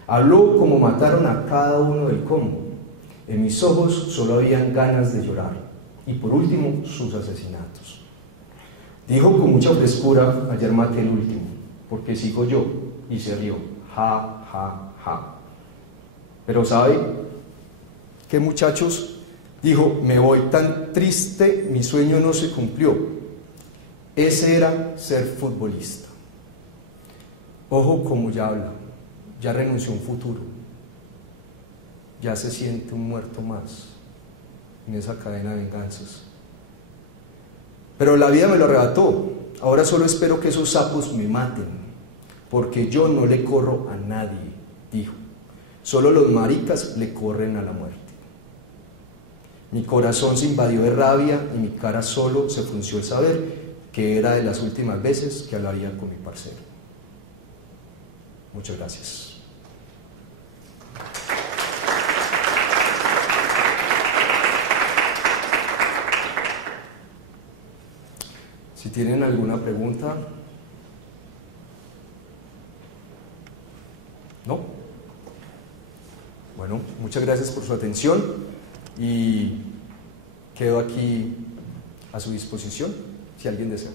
Habló como mataron a cada uno del combo. En mis ojos solo habían ganas de llorar. Y por último, sus asesinatos. Dijo con mucha frescura, ayer maté el último, porque sigo yo, y se rió. Ja, ja, ja. Pero ¿sabe qué, muchachos? Dijo, me voy tan triste, mi sueño no se cumplió. Ese era ser futbolista. Ojo como ya habla, ya renunció a un futuro. Ya se siente un muerto más en esa cadena de venganzas. Pero la vida me lo arrebató. Ahora solo espero que esos sapos me maten, porque yo no le corro a nadie, dijo. Solo los maricas le corren a la muerte. Mi corazón se invadió de rabia y mi cara solo se frunció el saber que era de las últimas veces que hablaría con mi parcero. Muchas gracias. Si tienen alguna pregunta. ¿No? Bueno, muchas gracias por su atención y quedo aquí a su disposición si alguien desea.